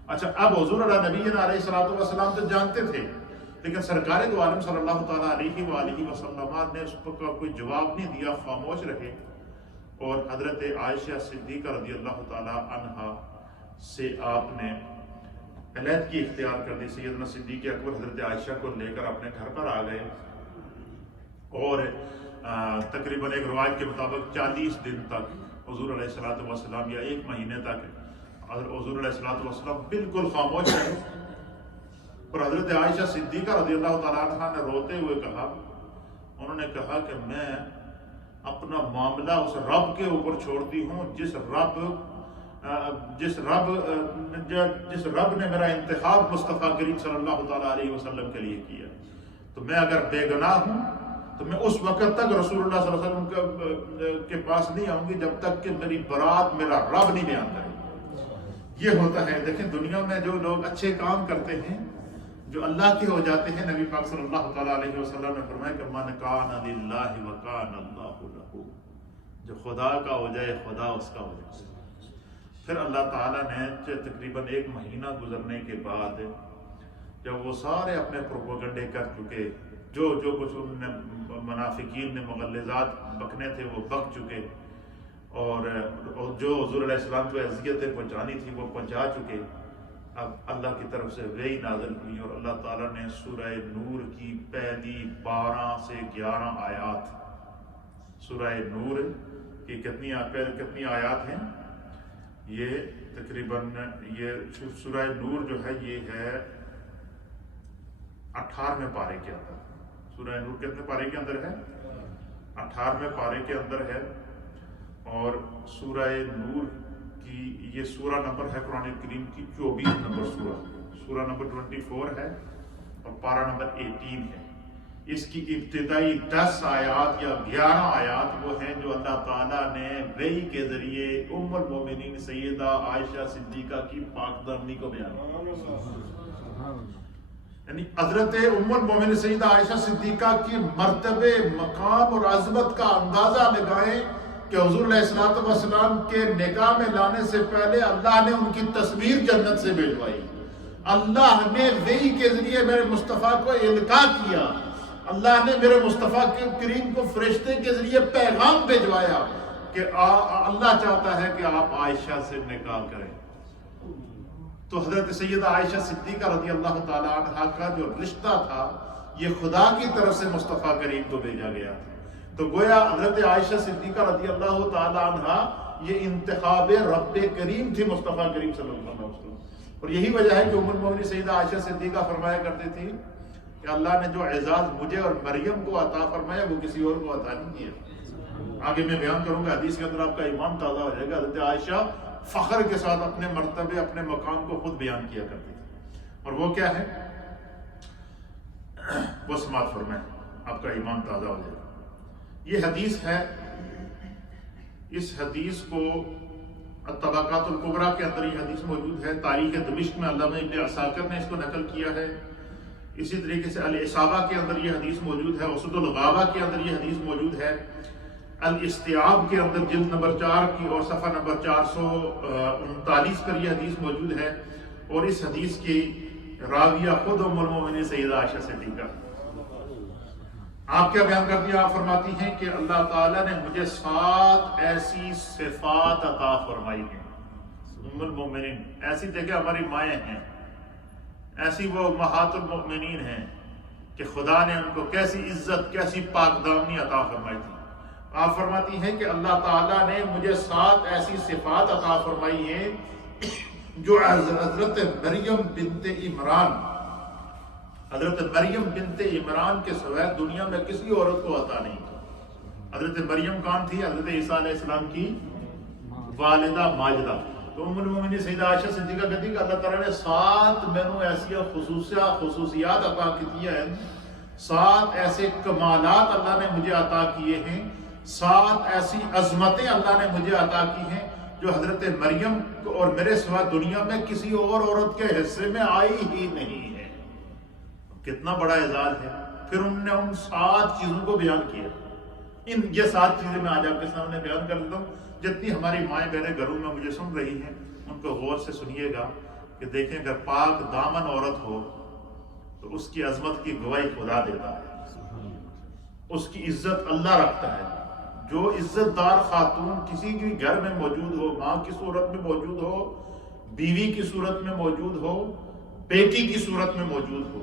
اچھا اب حضور نبی علیہ الصلوۃ والسلام تو جانتے تھے، لیکن سرکار دو عالم صلی اللہ تعالیٰ علیہ وآلہ وسلم نے اس کا کوئی جواب نہیں دیا، خاموش رہے، اور حضرت عائشہ صدیقہ رضی اللہ تعالیٰ عنہا سے آپ نے علیحدگی اختیار کر دی۔ سیدنا صدیق اکبر حضرت عائشہ کو لے کر اپنے گھر پر آ گئے، اور تقریباً ایک روایت کے مطابق 40 دن تک حضور علیہ الصلوۃ والسلام، یا 1 مہینے تک حضور علیہ الصلوۃ والسلام بالکل خاموش رہے۔ اور حضرت عائشہ صدیقہ رضی اللہ تعالیٰ عنہ نے روتے ہوئے کہا، انہوں نے کہا کہ میں اپنا معاملہ اس رب کے اوپر چھوڑتی ہوں جس رب نے میرا انتخاب مصطفیٰ کریم صلی اللہ تعالیٰ علیہ وسلم کے لیے کیا، تو میں اگر بے گناہ ہوں تو میں اس وقت تک رسول اللہ صلی اللہ علیہ وسلم کے پاس نہیں آؤں گی جب تک کہ میری برات میرا رب نہیں بیان کرے۔ یہ ہوتا ہے، دیکھیں دنیا میں جو لوگ اچھے کام کرتے ہیں، جو اللہ کے ہو جاتے ہیں، نبی پاک صلی اللہ تعالیٰ علیہ وسلم نے فرمایا کہ من کان للہ وکان اللہ لہ، جو خدا کا ہو جائے خدا اس کا ہو جائے۔ پھر اللہ تعالیٰ نے تقریباً 1 مہینہ گزرنے کے بعد جب وہ سارے اپنے پروپیگنڈے کر چکے، جو کچھ ان نے منافقین نے مغلظات بکنے تھے وہ بک چکے، اور جو حضور علیہ السلام کو اذیتیں پہنچانی تھی وہ پہنچا چکے، اب اللہ کی طرف سے وحی نازل ہوئی، اور اللہ تعالیٰ نے سورہ نور کی پہلی 12 سے 11 آیات، سورہ نور کی کتنی آیات ہیں؟ یہ تقریباً یہ سورہ نور جو ہے یہ ہے 18ویں پارے کے اندر۔ سورہ نور کتنے پارے کے اندر ہے؟ 18ویں پارے کے اندر ہے، اور سورہ نور کی یہ سورہ نمبر ہے قرآن کریم کی 24 نمبر سورہ نمبر 24 ہے، اور پارہ نمبر 18 ہے۔ اس کی ابتدائی 10 آیات یا 11 آیات وہ ہیں جو اللہ تعالیٰ نے وحی کے ذریعے ام المومنین سیدہ عائشہ صدیقہ کی پاک دامنی کو بیان کیا، یعنی حضرت ام المومنین سیدہ عائشہ صدیقہ کی مرتبے، مقام اور عظمت کا اندازہ لگائیں کہ حضور علیہ السلام کے نکاح میں لانے سے پہلے اللہ نے ان کی تصویر جنت سے بھیجوائی، اللہ نے وحی کے ذریعے میرے مصطفیٰ کو القاء کیا، اللہ نے میرے مصطفیٰ کریم کو فرشتے کے ذریعے پیغام بھیجوایا کہ اللہ چاہتا ہے کہ آپ عائشہ سے نکاح کریں۔ تو حضرت سیدہ عائشہ صدیقہ رضی اللہ تعالیٰ عنہ کا جو رشتہ تھا یہ خدا کی طرف سے مصطفیٰ کریم کو بھیجا گیا تھا، تو گویا حضرت عائشہ صدیقہ رضی اللہ تعالیٰ عنہ یہ انتخاب رب کریم تھی مصطفیٰ کریم صلی اللہ علیہ وسلم۔ اور یہی وجہ ہے کہ ام المومنین سیدہ عائشہ صدیقہ فرمایا کرتی تھی کہ اللہ نے جو اعزاز مجھے اور مریم کو عطا فرمایا وہ کسی اور کو عطا نہیں کیا۔ آگے میں بیان کروں گا، حدیث کے اندر آپ کا ایمان تازہ ہو جائے گا۔ حضرت عائشہ فخر کے ساتھ اپنے مرتبے، اپنے مقام کو خود بیان کیا کرتی تھی، اور وہ کیا ہے وہ سماعت فرمائیں، آپ کا ایمان تازہ ہو جائے گا۔ یہ حدیث ہے، اس حدیث کو الطبقات الکبریٰ کے اندر یہ حدیث موجود ہے، تاریخ دمشق میں علامہ ابن عساکر نے اس کو نقل کیا ہے، اسی طریقے سے الاصابہ کے اندر یہ حدیث موجود ہے، اسد الغابہ کے اندر یہ حدیث موجود ہے، الاستیعاب کے اندر جلد نمبر 4 کی اور صفحہ نمبر 439 پر یہ حدیث موجود ہے، اور اس حدیث کی راویہ خود ام المومنین سیدہ عائشہ صدیقہ۔ آپ کیا بیان کرتی ہیں؟ آپ فرماتی ہیں کہ اللہ تعالیٰ نے مجھے 7 ایسی صفات عطا فرمائی ہیں۔ ام المومنین ایسی دیکھیں ہماری مائیں ہیں، ایسی وہ امہات المؤمنین ہیں کہ خدا نے ان کو کیسی عزت، کیسی پاک دامنی عطا فرمائی تھی۔ آپ فرماتی ہیں کہ اللہ تعالیٰ نے مجھے 7 ایسی صفات عطا فرمائی ہیں جو حضرت مریم بنت عمران، حضرت مریم بنت عمران کے سوائے دنیا میں کسی عورت کو عطا نہیں تھا۔ حضرت مریم کون تھی؟ حضرت عیسیٰ علیہ السلام کی والدہ ماجدہ۔ تو ام المومنین سیدہ عائشہ صدیقہ کہتی کہ اللہ تعالیٰ نے 7 مینوں ایسی خصوصیات عطا کی ہیں، 7 ایسے کمالات اللہ نے مجھے عطا کیے ہیں، 7 ایسی عظمتیں اللہ نے مجھے عطا کی ہیں جو حضرت مریم اور میرے سوا دنیا میں کسی اور عورت کے حصے میں آئی ہی نہیں ہے۔ کتنا بڑا اعزاز ہے۔ پھر انہوں نے ان 7 چیزوں کو بیان کیا۔ یہ 7 چیزیں میں آج آپ کے سامنے بیان کر دیتا ہوں۔ جتنی ہماری مائیں بہنیں گھروں میں مجھے سن رہی ہیں ان کو غور سے سنیے گا کہ دیکھیں اگر پاک دامن عورت ہو تو اس کی عظمت کی گواہی خدا دیتا ہے، اس کی عزت اللہ رکھتا ہے۔ جو عزت دار خاتون کسی بھی گھر میں موجود ہو، ماں کی صورت میں موجود ہو، بیوی کی صورت میں موجود ہو، بیٹی کی صورت میں موجود ہو،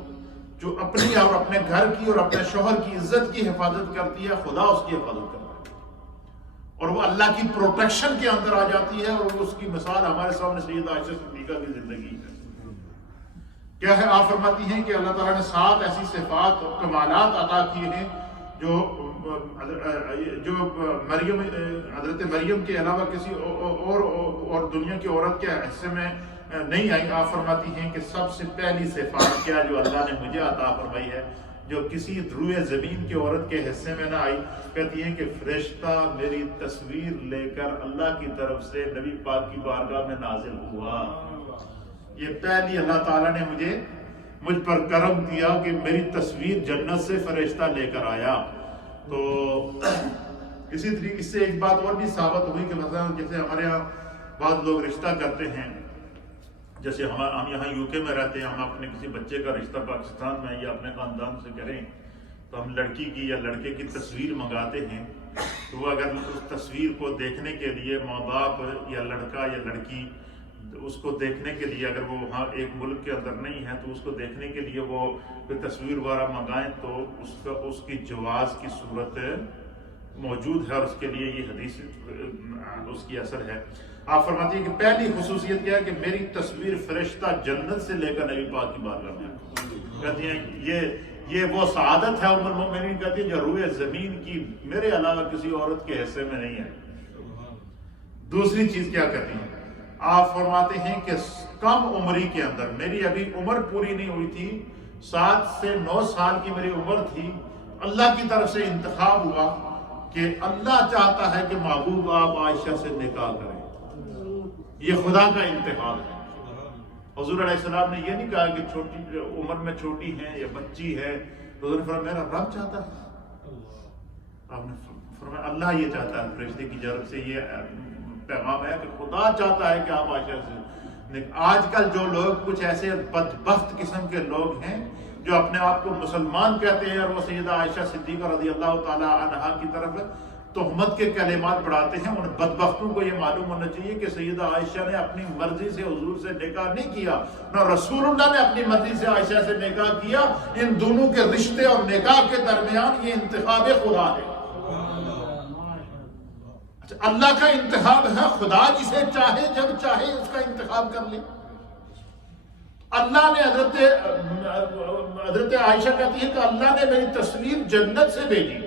جو اپنی اور اپنے گھر کی اور اپنے شوہر کی عزت کی حفاظت کرتی ہے، خدا اس کی حفاظت کرتا ہے اور وہ اللہ کی پروٹیکشن کے اندر آ جاتی ہے۔ اور اس کی مثال ہمارے سامنے سیدہ عائشہ صدیقہ کی زندگی ہے۔ کیا ہے؟ آپ فرماتی ہیں کہ اللہ تعالیٰ نے 7 ایسی صفات اور کمالات عطا کیے ہیں جو حضرت مریم کے علاوہ کسی اور دنیا کی عورت کے حصے میں نہیں آئی۔ آپ فرماتی ہیں کہ سب سے پہلی صفات کیا جو اللہ نے مجھے عطا فرمائی ہے، جو کسی روئے زمین کی عورت کے حصے میں نہ آئی؟ کہتی ہیں کہ فرشتہ میری تصویر لے کر اللہ کی طرف سے نبی پاک کی بارگاہ میں نازل ہوا۔ یہ پہلی اللہ تعالیٰ نے مجھ پر کرم کیا کہ میری تصویر جنت سے فرشتہ لے کر آیا۔ تو اسی طریقے سے ایک بات اور بھی ثابت ہوئی کہ مثلا جیسے ہمارے یہاں بعض لوگ رشتہ کرتے ہیں، جیسے ہم یہاں یو کے میں رہتے ہیں، ہم اپنے کسی بچے کا رشتہ پاکستان میں یا اپنے خاندان سے کریں تو ہم لڑکی کی یا لڑکے کی تصویر منگاتے ہیں۔ تو وہ اگر اس تصویر کو دیکھنے کے لیے ماں باپ یا لڑکا یا لڑکی اس کو دیکھنے کے لیے اگر وہ وہاں ایک ملک کے اندر نہیں ہے تو اس کو دیکھنے کے لیے وہ تصویر وغیرہ منگائیں تو اس کی جواز کی صورت موجود ہے اور اس کے لیے یہ حدیث اس کی اثر ہے۔ آپ فرماتی ہیں کہ پہلی خصوصیت کیا ہے کہ میری تصویر فرشتہ جنت سے لے کر نبی پاک کی بارگاہ میں کہتی ہیں یہ وہ سعادت ہے ام المؤمنین کہتی ہے جو روئے زمین کی میرے علاوہ کسی عورت کے حصے میں نہیں ہے۔ دوسری چیز کیا کہتی ہیں؟ آپ فرماتے ہیں کہ کم عمری کے اندر، میری ابھی عمر پوری نہیں ہوئی تھی، 7 سے 9 سال کی میری عمر تھی، اللہ کی طرف سے انتخاب ہوا کہ اللہ چاہتا ہے کہ محبوب آپ عائشہ سے نکاح کریں۔ یہ خدا کا انتخاب ہے۔ حضور علیہ السلام نے یہ نہیں کہا کہ چھوٹی عمر میں چھوٹی ہے یا بچی ہے، حضور نے فرمایا میرا رب چاہتا ہے۔ آپ نے فرمایا اللہ یہ چاہتا ہے، فرشتے کی جانب سے یہ پیغام ہے کہ خدا چاہتا ہے کہ آپ عائشہ سے۔ آج کل جو لوگ کچھ ایسے بدبخت قسم کے لوگ ہیں جو اپنے آپ کو مسلمان کہتے ہیں اور وہ سیدہ عائشہ صدیقہ رضی اللہ تعالی عنہا کی طرف تہمت کے کلمات بڑھاتے ہیں، ان بدبختوں کو یہ معلوم ہونا چاہیے کہ سیدہ عائشہ نے اپنی مرضی سے حضور سے نکاح نہیں کیا، نہ رسول اللہ نے اپنی مرضی سے عائشہ سے نکاح کیا۔ ان دونوں کے رشتے اور نکاح کے درمیان یہ انتخاب خدا ہے۔ اللہ کا انتخاب ہے، خدا جسے چاہے جب چاہے اس کا انتخاب کر لے۔ اللہ نے حضرت عائشہ کہتی ہے کہ اللہ نے میری تصویر جنت سے بھیجی،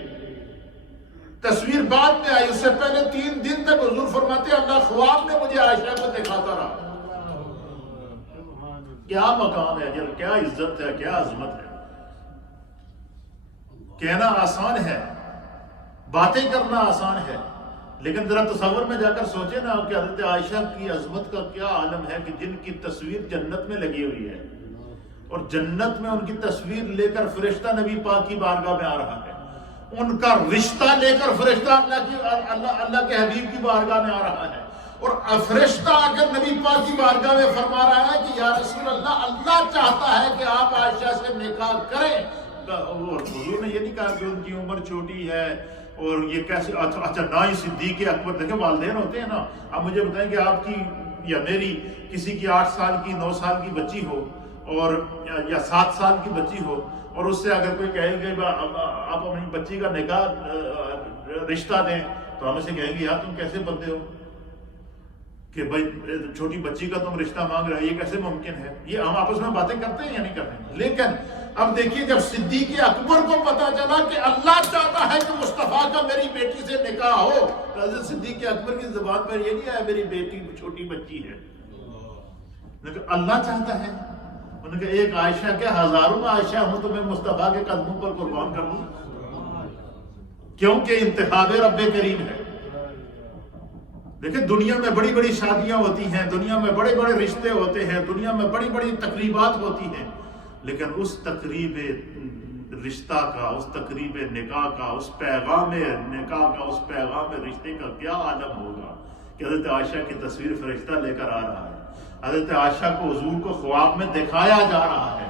تصویر بعد میں آئی، اس سے پہلے 3 دن تک حضور فرماتے ہیں اللہ خواب میں مجھے عائشہ کو دکھاتا رہا۔ کیا مقام ہے، کیا عزت ہے، کیا عظمت ہے۔ کہنا آسان ہے، باتیں کرنا آسان ہے، لیکن ذرا تصور میں جا کر سوچے نا کہ حضرت عائشہ کی عظمت کا کیا عالم ہے کہ جن کی تصویر جنت میں لگی ہوئی ہے اور جنت میں ان کی تصویر لے کر فرشتہ نبی پاک کی بارگاہ میں آ رہا ہے، ان کا رشتہ لے کر فرشتہ اللہ کے حبیب کی بارگاہ میں آ رہا ہے، اور فرشتہ آ کر نبی پاک کی بارگاہ میں فرما رہا ہے کہ یا رسول اللہ، اللہ چاہتا ہے کہ آپ عائشہ سے نکاح کریں۔ اور حضور نے یہ نہیں کہا کہ ان کی عمر چھوٹی ہے اور یہ کیسے، اچھا نہ ہی صدیق اکبر، دیکھیں والدین ہوتے ہیں نا۔ اب مجھے بتائیں کہ آپ کی یا میری کسی کی 8 سال کی 9 سال کی بچی ہو اور یا 7 سال کی بچی ہو، اور اس سے اگر کوئی کہے کہ آپ اپنی بچی کا نکاح رشتہ دیں تو ہم اسے کہیں گے یار تم کیسے بندے ہو کہ بھائی چھوٹی بچی کا تم رشتہ مانگ رہے، یہ کیسے ممکن ہے؟ یہ ہم آپس میں باتیں کرتے ہیں یا نہیں کرتے ہیں؟ لیکن اب دیکھیے جب صدیق اکبر کو پتا چلا کہ اللہ چاہتا ہے کہ مصطفیٰ کا میری بیٹی سے نکاح ہو، تو حضرت صدیق اکبر کی زبان پر یہ نہیں آیا میری بیٹی چھوٹی بچی ہے، لیکن اللہ چاہتا ہے۔ انہوں نے کہا ایک عائشہ کیا ہزاروں عائشہ ہوں تو میں مصطفیٰ کے قدموں پر قربان کر دوں، کیونکہ انتخاب رب کریم ہے۔ دیکھیں دنیا میں بڑی بڑی شادیاں ہوتی ہیں، دنیا میں بڑے بڑے رشتے ہوتے ہیں، دنیا میں بڑی بڑی تقریبات ہوتی ہیں، لیکن اس تقریب رشتہ کا، اس تقریب نکاح کا، اس پیغام نکاح کا، اس پیغام رشتے کا کیا عالم ہوگا کہ حضرت عائشہ کی تصویر فرشتہ لے کر آ رہا ہے، حضرت عائشہ کو حضور کو خواب میں دکھایا جا رہا ہے،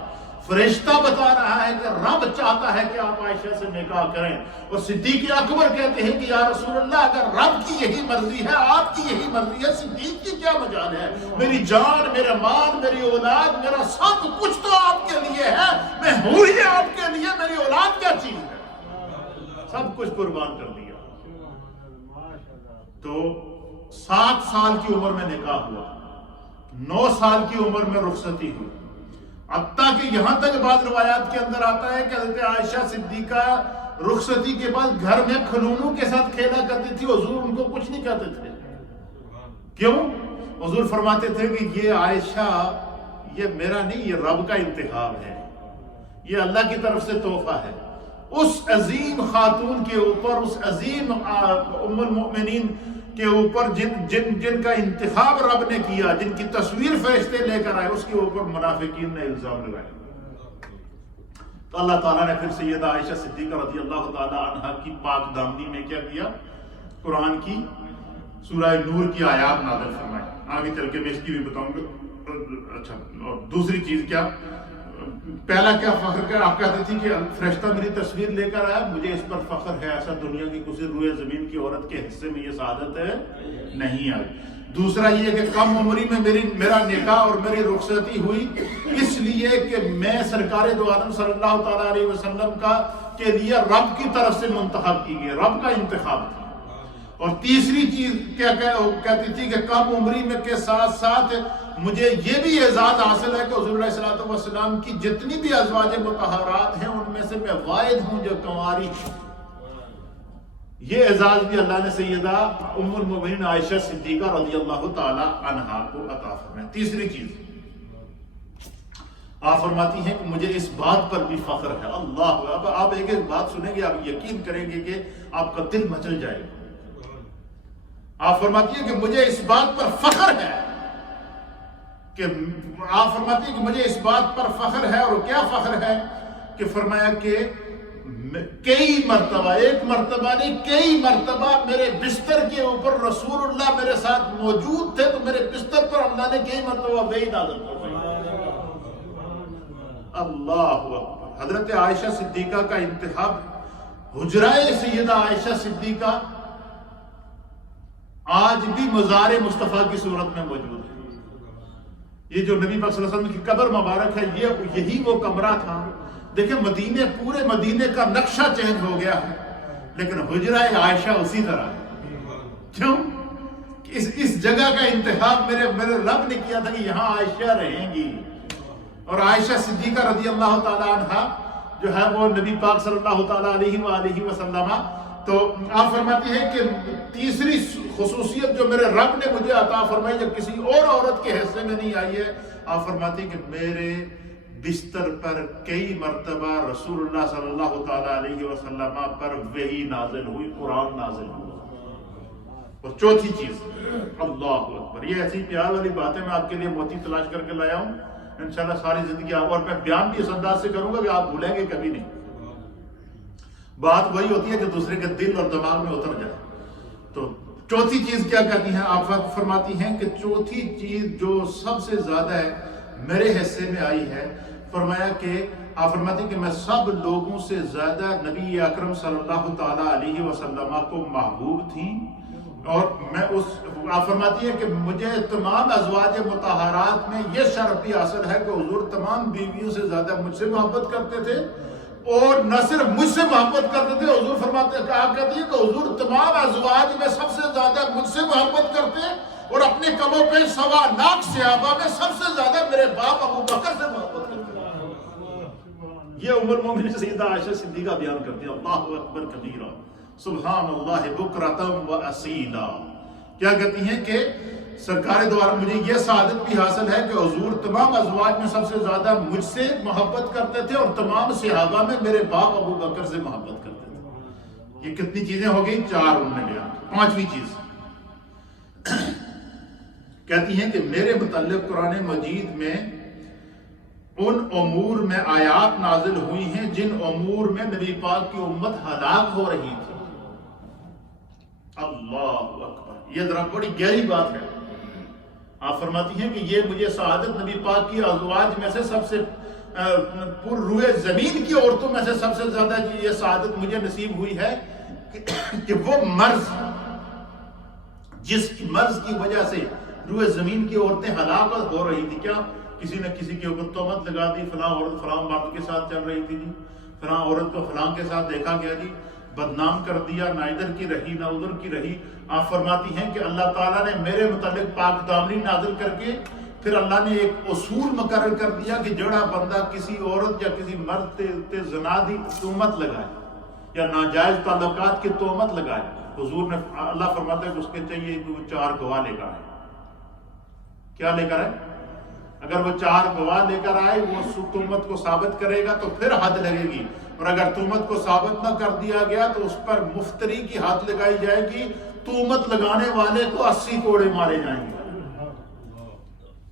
فرشتہ بتا رہا ہے کہ رب چاہتا ہے کہ آپ عائشہ سے نکاح کریں، اور صدیق اکبر کہتے ہیں کہ یا رسول اللہ اگر رب کی یہی مرضی ہے، آپ کی یہی مرضی ہے، صدیق کی کیا مجال ہے؟ میری جان، میرا مال، میری اولاد، میرا سب کچھ تو آپ کے لیے ہے، میں ہوں ہی آپ کے لیے، میری اولاد کیا چیز ہے؟ سب کچھ قربان کر دیا۔ تو 7 سال کی عمر میں نکاح ہوا، 9 سال کی عمر میں رخصتی ہوئی، حتیٰ کہ یہاں تک بعض روایات کے اندر آتا ہے کہ حضرت عائشہ صدیقہ رخصتی کے بعد گھر میں کھلونوں کے ساتھ کھیلا کرتی تھی، حضور ان کو کچھ نہیں کہتے تھے۔ کیوں؟ حضور فرماتے تھے کہ یہ عائشہ یہ میرا نہیں، یہ رب کا انتخاب ہے، یہ اللہ کی طرف سے تحفہ ہے۔ اس عظیم خاتون کے اوپر، اس عظیم ام المؤمنین کے اوپر جن کا انتخاب رب نے کیا، جن کی تصویر فرشتے لے کر آئے، اس کے اوپر منافقین نے الزام لگائے۔ تو اللہ تعالیٰ نے پھر سیدہ عائشہ صدیقہ رضی اللہ تعالیٰ عنہ کی پاک دامنی میں کیا کیا؟ قرآن کی سورہ نور کی آیات نازل فرمائے۔ آگے چل کے میں اس کی بھی بتاؤں گا۔ اچھا، اور دوسری چیز کیا؟ پہلا کیا فخر کیا؟ آپ کہتے تھی کہ فرشتہ میری تصویر لے کر آیا، مجھے اس پر فخر ہے، ایسا دنیا کی کسی روئے زمین کی عورت کے حصے میں یہ سعادت ہے نہیں آئی۔ دوسرا یہ کہ کم عمری میں میرا نکاح اور میری رخصتی ہوئی، اس لیے کہ میں سرکار دو عالم صلی اللہ تعالیٰ علیہ وسلم کے لیے رب کی طرف سے منتخب کی گئی، رب کا انتخاب تھا۔ اور تیسری چیز کیا کہتی تھی کہ کم عمری میں کے ساتھ ساتھ مجھے یہ بھی اعزاز حاصل ہے کہ حضور علیہ الصلوۃ والسلام کی جتنی بھی ازواج مطہرات ہیں ان میں سے میں واحد ہوں جو کنواری ہوں۔ یہ اعزاز بھی اللہ نے سیدہ ام المؤمنین عائشہ صدیقہ رضی اللہ تعالی عنہا کو عطا فرمایا۔ تیسری چیز آپ فرماتی ہیں کہ مجھے اس بات پر بھی فخر ہے۔ اللہ، اب آپ ایک ایک بات سنیں گے، آپ یقین کریں گے کہ آپ کا دل مچل جائے گا۔ آپ فرماتی ہیں کہ مجھے اس بات پر فخر ہے کہ آپ فرماتی ہیں کہ مجھے اس بات پر فخر ہے، اور کیا فخر ہے کہ فرمایا کہ کئی مرتبہ، ایک مرتبہ نہیں کئی مرتبہ میرے بستر کے اوپر رسول اللہ میرے ساتھ موجود تھے، تو میرے بستر پر اللہ نے کئی مرتبہ وحی نازل فرمائی۔ اللہ اکبر۔ حضرت عائشہ صدیقہ کا انتخاب، حجرہ سیدہ عائشہ صدیقہ آج بھی مزار مصطفیٰ کی صورت میں موجود ہے۔ یہ جو نبی پاک صلی اللہ علیہ وسلم کی قبر مبارک ہے، یہی وہ کمرہ تھا۔ دیکھیں مدینے، پورے مدینے کا نقشہ چینج ہو گیا ہے، لیکن حجرہ عائشہ اسی طرح ہے۔ کیوں؟ اس جگہ کا انتخاب میرے رب نے کیا تھا کہ یہاں عائشہ رہیں گی۔ اور عائشہ صدیقہ رضی اللہ تعالی عنہ جو ہے وہ نبی پاک صلی اللہ تعالی علیہ وآلہ وسلم، تو آپ فرماتی ہیں کہ تیسری خصوصیت جو میرے رب نے مجھے عطا فرمائی جو کسی اور عورت کے حصے میں نہیں آئی ہے، آپ فرماتی ہیں کہ میرے بستر پر کئی مرتبہ رسول اللہ صلی اللہ تعالی علیہ وسلم پر وحی نازل ہوئی، قرآن نازل ہوا۔ اور چوتھی چیز، اللہ اکبر، یہ ایسی پیار والی باتیں میں آپ کے لیے موتی تلاش کر کے لایا ہوں، انشاءاللہ ساری زندگی آپ، اور میں بیان بھی اس انداز سے کروں گا کہ آپ بھولیں گے کبھی نہیں۔ بات وہی ہوتی ہے جو دوسرے کے دل اور دماغ میں اتر جائے۔ تو چوتھی چیز کیا کہتی ہیں؟ آپ فرماتی ہیں کہ چوتھی چیز جو سب سے زیادہ ہے میرے حصے میں آئی ہے، فرمایا کہ آپ فرماتی ہیں کہ میں سب لوگوں سے زیادہ نبی اکرم صلی اللہ تعالی علیہ وسلم کو محبوب تھی، اور میں آپ فرماتی ہیں کہ مجھے تمام ازواج مطہرات میں یہ شرف بھی حاصل ہے کہ حضور تمام بیویوں سے زیادہ مجھ سے محبت کرتے تھے، اور نہ صرف مجھ سے محبت کرتے تھے، حضور فرماتے ہیں کہ آپ کہتے ہیں کہ حضور تمام ازواج میں سب سے زیادہ مجھ سے محبت کرتے، اور اپنے کم و بیش 1.25 لاکھ صحابہ میں سب سے زیادہ میرے باپ ابو بکر سے محبت کرتے۔ یہ ام المؤمنین سیدہ عائشہ صدیقہ بیان کرتی ہے۔ اللہ اکبر کبیرہ، سبحان اللہ بکرۃ و اصیلا۔ کیا کہتی ہیں کہ سرکار دو عالم مجھے یہ سعادت بھی حاصل ہے کہ حضور تمام ازواج میں سب سے زیادہ مجھ سے محبت کرتے تھے، اور تمام صحابہ میں میرے باپ ابو بکر سے محبت کرتے تھے۔ یہ کتنی چیزیں ہو گئی؟ 4 ان میں بیان۔ 5ویں چیز، کہتی ہیں کہ میرے متعلق قرآن مجید میں ان امور میں آیات نازل ہوئی ہیں جن امور میں نبی پاک کی امت ہلاک ہو رہی تھی. اللہ اکبر، یہ ذرا بڑی گہری بات ہے. آپ فرماتی ہیں کہ یہ مجھے سعادت نبی پاک کی ازواج میں سے سب سے پر روئے زمین کی عورتوں میں سے سب سے زیادہ یہ سعادت مجھے نصیب ہوئی ہے کہ وہ مرض، جس مرض کی وجہ سے روئے زمین کی عورتیں ہلاک ہو رہی تھی، کیا کسی نے کسی کے اوپر تہمت لگا دی، فلاں عورت فلاں مرد کے ساتھ چل رہی تھی جی، فلاں عورت کو فلاں کے ساتھ دیکھا گیا جی، بدنام کر دیا، نہ ادھر کی رہی نہ ادھر کی رہی. آپ فرماتی ہیں کہ اللہ تعالیٰ نے میرے متعلق پاک دامنی نازل کر کے پھر اللہ نے ایک اصول مقرر کر دیا کہ جڑا بندہ کسی عورت یا کسی مرد تے زنا دی تہمت لگائے یا ناجائز تعلقات کی تہمت لگائے، حضور نے اللہ فرماتا ہے کہ اس کے چاہیے کہ وہ 4 گواہ لے کر آئے. کیا لے کر آئے؟ اگر وہ 4 گواہ لے کر آئے، وہ تہمت کو ثابت کرے گا تو پھر حد لگے گی، اور اگر تہمت کو ثابت نہ کر دیا گیا تو اس پر مفتری کی حد لگائی جائے گی. تہمت لگانے والے کو 80 کوڑے مارے جائیں گے،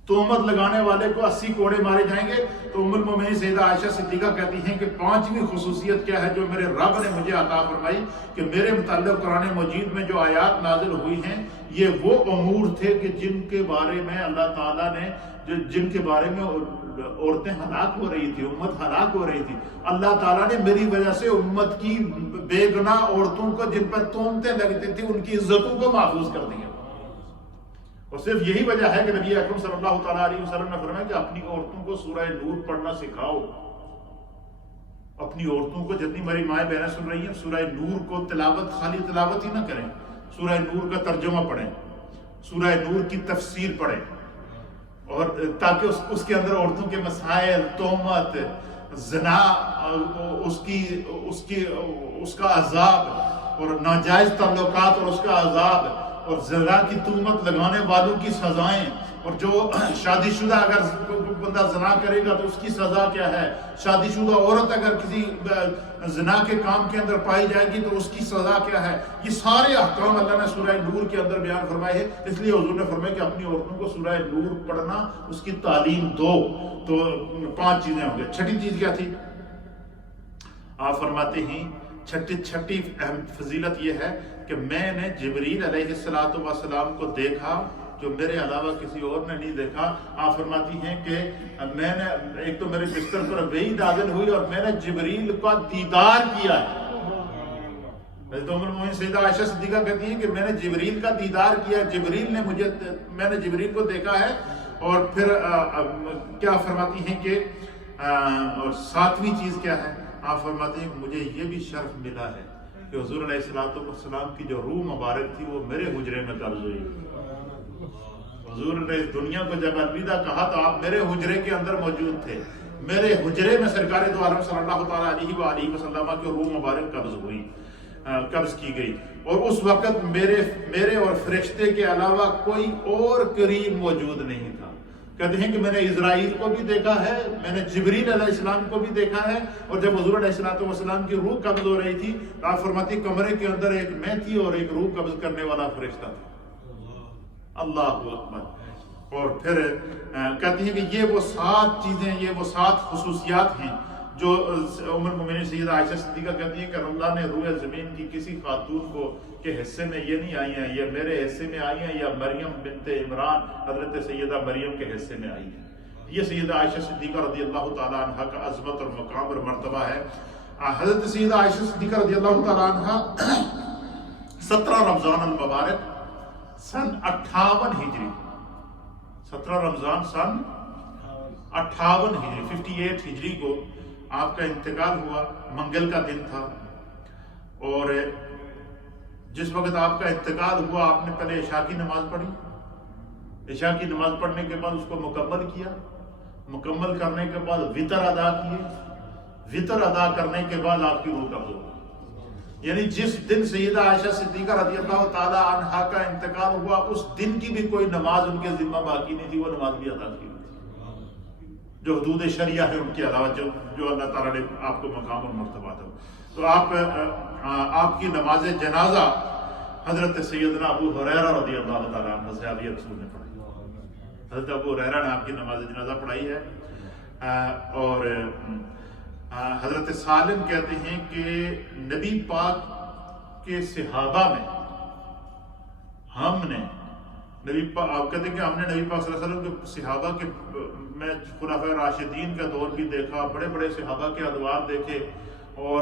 تہمت لگانے والے کو 80 کوڑے مارے جائیں گے. تو ام المومنین سیدہ عائشہ صدیقہ کہتی ہیں کہ 5ویں خصوصیت کیا ہے جو میرے رب نے مجھے عطا فرمائی کہ میرے متعلق قرآن مجید میں جو آیات نازل ہوئی ہیں یہ وہ امور تھے کہ جن کے بارے میں اللہ تعالیٰ نے جن کے بارے میں عورتیں ہلاک ہو رہی تھی، امت ہلاک ہو رہی تھی. اللہ تعالیٰ نے میری وجہ سے امت کی بے گناہ عورتوں کو جن پر تہمتیں لگتی تھی ان کی عزتوں کو محفوظ کر دیا. اور صرف یہی وجہ ہے کہ نبی اکرم صلی اللہ تعالیٰ علیہ وسلم نے فرمایا کہ اپنی عورتوں کو سورہ نور پڑھنا سکھاؤ. اپنی عورتوں کو، جتنی میری مائیں بہنیں سن رہی ہیں، سورہ نور کو تلاوت، خالی تلاوت ہی نہ کریں، سورہ نور کا ترجمہ پڑھیں، سورہ نور کی تفسیر پڑھیں، اور تاکہ اس کے اندر عورتوں کے مسائل، تہمت، زنا، اس کا عذاب، اور ناجائز تعلقات اور اس کا عذاب، اور زنا کی تہمت لگانے والوں کی سزائیں، اور جو شادی شدہ اگر بندہ زنا کرے گا تو اس کی سزا کیا ہے، شادی شدہ عورت اگر کسی زنا کے کام کے اندر پائی جائے گی تو اس کی سزا کیا ہے. یہ سارے احکام اللہ نے سورہ نور کے اندر بیان فرمائے ہیں. اس لیے حضور نے فرمایا کہ اپنی عورتوں کو سورہ نور پڑھنا، اس کی تعلیم دو. تو 5 چیزیں ہوں گے. 6ٹھی چیز کیا تھی؟ آپ فرماتے ہیں چھٹی اہم فضیلت یہ ہے کہ میں نے جبریل علیہ السلام کو دیکھا جو میرے علاوہ کسی اور نے نہیں دیکھا. آپ فرماتی ہیں کہ میں نے ایک تو میرے بستر پر وحی نازل ہوئی اور میں نے جبریل کا دیدار کیا ہے. ام المومنین سیدہ عائشہ صدیقہ کہتی ہیں کہ میں نے جبریل کا دیدار کیا، میں نے جبریل کو دیکھا ہے. اور پھر کیا فرماتی ہیں کہ اور 7ویں چیز کیا ہے؟ آپ فرماتے ہیں کہ مجھے یہ بھی شرف ملا ہے کہ حضور علیہ السلام کی جو روح مبارک تھی وہ میرے حجرے میں قبض ہوئی. حضور نے اس دنیا کو جب الوداع کہا تو آپ میرے حجرے کے اندر موجود تھے. میرے حجرے میں سرکار دو عالم صلی اللہ تعالیٰ علیہ وآلہ وسلم کی روح مبارک قبض کی گئی. اور اس وقت میرے اور فرشتے کے علاوہ کوئی اور قریب موجود نہیں تھا. کہتے ہیں کہ میں نے اسرائیل کو بھی دیکھا ہے، میں نے جبریل علیہ السلام کو بھی دیکھا ہے. اور جب حضور علیہ السلام کی روح قبض ہو رہی تھی تو آپ فرماتی کمرے کے اندر ایک میں تھی اور ایک روح قبض کرنے والا فرشتہ تھا. اللہ اکبر. اور پھر کہتی ہیں کہ یہ وہ 7 چیزیں، یہ وہ 7 خصوصیات ہیں جو ام المومنین سیدہ عائشہ صدیقہ کہتی ہیں کہ اللہ نے روح زمین کی کسی خاتون کو کے حصے میں یہ نہیں آئی ہیں، یہ میرے حصے میں آئی ہیں، یا مریم بنت عمران حضرت سیدہ مریم کے حصے میں آئی ہیں. یہ سیدہ عائشہ صدیقہ رضی اللہ تعالیٰ عنہ کا عظمت اور مقام اور مرتبہ ہے. حضرت سیدہ عائشہ صدیقہ رضی اللہ تعالیٰ عنہ 17 رمضان المبارک سن 58 ہجری، 17 رمضان سن 58 ہجری 58 ہجری کو آپ کا انتقال ہوا. منگل کا دن تھا. اور جس وقت آپ کا انتقال ہوا آپ نے پہلے عشاء کی نماز پڑھی. عشاء کی نماز پڑھنے کے بعد اس کو مکمل کیا. مکمل کرنے کے بعد وطر ادا کیے. وطر ادا کرنے کے بعد آپ کی روح قبض ہو گئی. یعنی جس دن سیدہ عائشہ صدیقہ رضی اللہ تعالی عنہا کا انتقال ہوا اس دن کی بھی کوئی نماز ان کے ذمہ باقی نہیں تھی، وہ نماز بھی ادا کی جو حدود شریعہ ہے ان کے علاوہ جو اللہ تعالیٰ نے آپ کو مقام اور مرتبہ تھا. تو آپ کی نماز جنازہ حضرت سیدنا ابو ہریرہ رضی اللہ تعالیٰ عنہ سے ابھی رسول نے پڑھائی. حضرت ابو ہریرہ نے آپ کی نماز جنازہ پڑھائی ہے. اور حضرت سالم کہتے ہیں کہ نبی پاک کے صحابہ میں ہم نے آپ کہتے ہیں کہ ہم نے نبی پاک صلی اللہ علیہ وسلم کے صحابہ کے میں خلفائے راشدین کا دور بھی دیکھا, بڑے بڑے صحابہ کے ادوار دیکھے, اور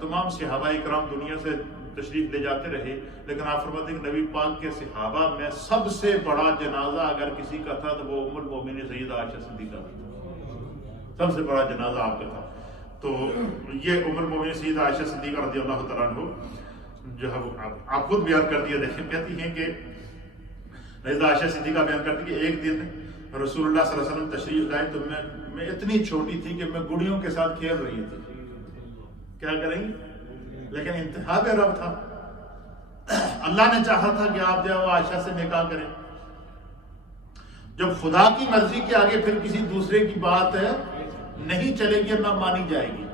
تمام صحابہ اکرام دنیا سے تشریف لے جاتے رہے, لیکن آپ فرماتے ہیں کہ نبی پاک کے صحابہ میں سب سے بڑا جنازہ اگر کسی کا تھا تو وہ ام المومنین سیدہ عائشہ صدیقہ تھا. سب سے بڑا جنازہ آپ کا تھا. تو یہ ام المومنین سیدہ عائشہ صدیقہ رضی اللہ تعالیٰ عنہ جو ہے آپ خود بیان کر دیا. دیکھیں کہتی ہیں کہ سیدہ عائشہ صدیقہ بیان کرتی کہ ایک دن رسول اللہ صلی اللہ علیہ وسلم تشریف لائے تو میں اتنی چھوٹی تھی کہ میں گڑیوں کے ساتھ کھیل رہی تھی. کیا کریں, لیکن انتہا بے رب تھا. اللہ نے چاہا تھا کہ آپ جو عائشہ سے نکاح کریں. جب خدا کی مرضی کے آگے پھر کسی دوسرے کی بات نہیں چلے گی اور نہ مانی جائے گی,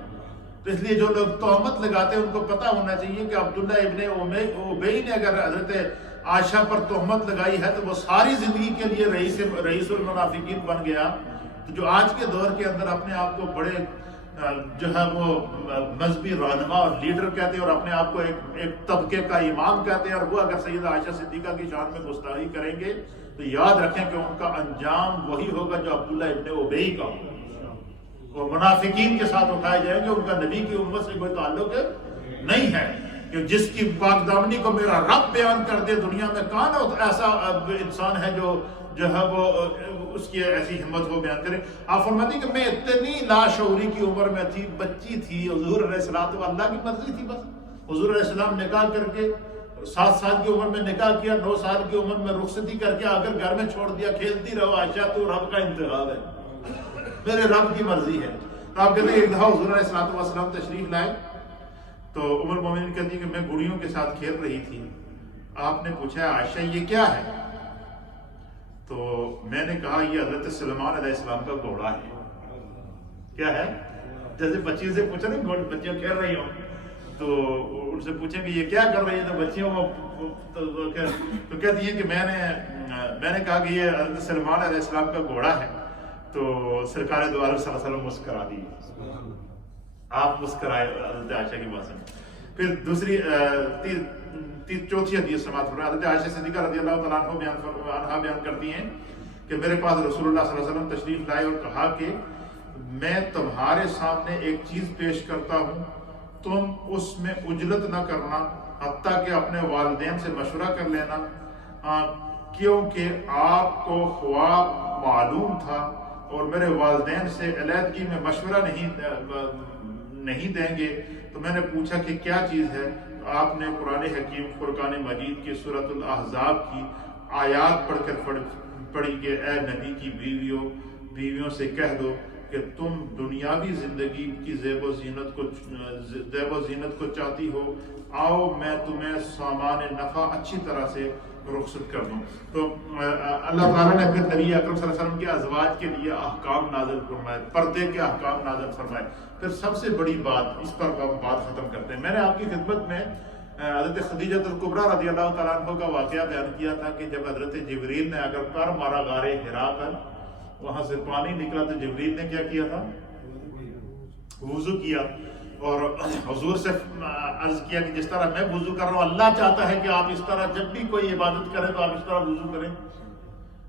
تو اس لیے جو لوگ تہمت لگاتے ہیں ان کو پتہ ہونا چاہیے کہ عبداللہ ابن ابی نے اگر حضرت عائشہ پر تہمت لگائی ہے تو وہ ساری زندگی کے لیے رئیس المنافقین بن گیا. تو جو آج کے دور کے اندر اپنے آپ کو بڑے جو ہے وہ مذہبی رہنما اور لیڈر کہتے ہیں اور اپنے آپ کو ایک طبقے کا امام کہتے ہیں, اور وہ اگر سیدہ عائشہ صدیقہ کی شان میں گستاخی کریں گے تو یاد رکھیں کہ ان کا انجام وہی ہوگا جو عبداللہ ابن ابی کا ہوگا. وہ منافقین کے ساتھ اٹھائے جائیں گے. ان کا نبی کی امت سے کوئی تعلق نہیں ہے کہ جس کی پاک دامنی کو میرا رب بیان کر دے. دنیا میں کون ایسا انسان ہے جو ہے وہ اس کی ایسی ہمت ہو بیان کرے. آپ فرماتے ہیں کہ میں اتنی لاشعوری کی عمر میں تھی, بچی تھی. حضور علیہ السلام تو اللہ کی مرضی تھی بس. حضور علیہ السلام نکاح کر کے 7 سال کی عمر میں نکاح کیا, 9 سال کی عمر میں رخصتی کر کے آ کر گھر میں چھوڑ دیا, کھیلتی رہو عائشہ تو رب کا انتخاب ہے, میرے رب کی مرضی ہے. تو آپ کہتے ہیں ایک دفعہ حضور علیہ السلام تشریف لائے تو ام المومنین کہتی ہے کہ میں گڑیوں کے ساتھ کھیل رہی تھی. آپ نے پوچھا عائشہ یہ کیا ہے؟ تو میں نے کہا یہ حضرت سلیمان علیہ السلام کا گھوڑا ہے. کیا ہے؟ جیسے بچی سے پوچھا نا, بچیاں کھیل رہی ہوں تو ان سے پوچھیں کہ یہ کیا کر رہی ہے, تو بچیوں تو کہتی ہیں کہ میں نے کہا کہ یہ حضرت سلیمان علیہ السلام کا گھوڑا ہے. تو سرکار دو عالم صلی اللہ علیہ وسلم مسکرا دی. آپ مسکرائے حضرت عائشہ کی بات سن. پھر دوسری چوتھی حدیث سماعت فرمائیں. حضرت عائشہ صدیقہ رضی اللہ تعالیٰ عنہ بیان کرتی ہیں کہ میرے پاس رسول اللہ صلی اللہ علیہ وسلم تشریف لائے اور کہا کہ میں تمہارے سامنے ایک چیز پیش کرتا ہوں, تم اس میں عجلت نہ کرنا, حتیٰ کہ اپنے والدین سے مشورہ کر لینا, کیونکہ آپ کو خواب معلوم تھا اور میرے والدین سے علیحدگی میں مشورہ نہیں دیں گے. تو میں نے پوچھا کہ کیا چیز ہے؟ تو آپ نے قرآن حکیم فرقان مجید کی سورۃ الاحزاب کی آیات پڑھ کر پڑھی کہ اے نبی کی بیویوں سے کہہ دو کہ تم دنیاوی زندگی کی زیب و زینت کو چاہتی ہو, آؤ میں تمہیں سامان نفع اچھی طرح سے رخصت کر دوں. تو اللہ تعالیٰ نے پھر نبی اکرم صلی اللہ علیہ وسلم کے ازواج کے لیے احکام نازل فرمائے, پردے کے احکام نازل فرمائے. پھر سب سے بڑی بات, اس پر بات ختم کرتے ہیں. میں نے آپ کی خدمت میں حضرت خدیجہ الکبریٰ رضی اللہ تعالیٰ عنہ کا واقعہ بیان کیا تھا کہ جب حضرت جبریل نے اگر پر مارا غار حرا پر, وہاں سے پانی نکلا تو جبریل نے کیا کیا تھا؟ وضو کیا اور حضور سے عرض کیا کہ جس طرح میں وضو کر رہا ہوں اللہ چاہتا ہے کہ آپ اس طرح جب بھی کوئی عبادت کریں تو آپ اس طرح وضو کریں,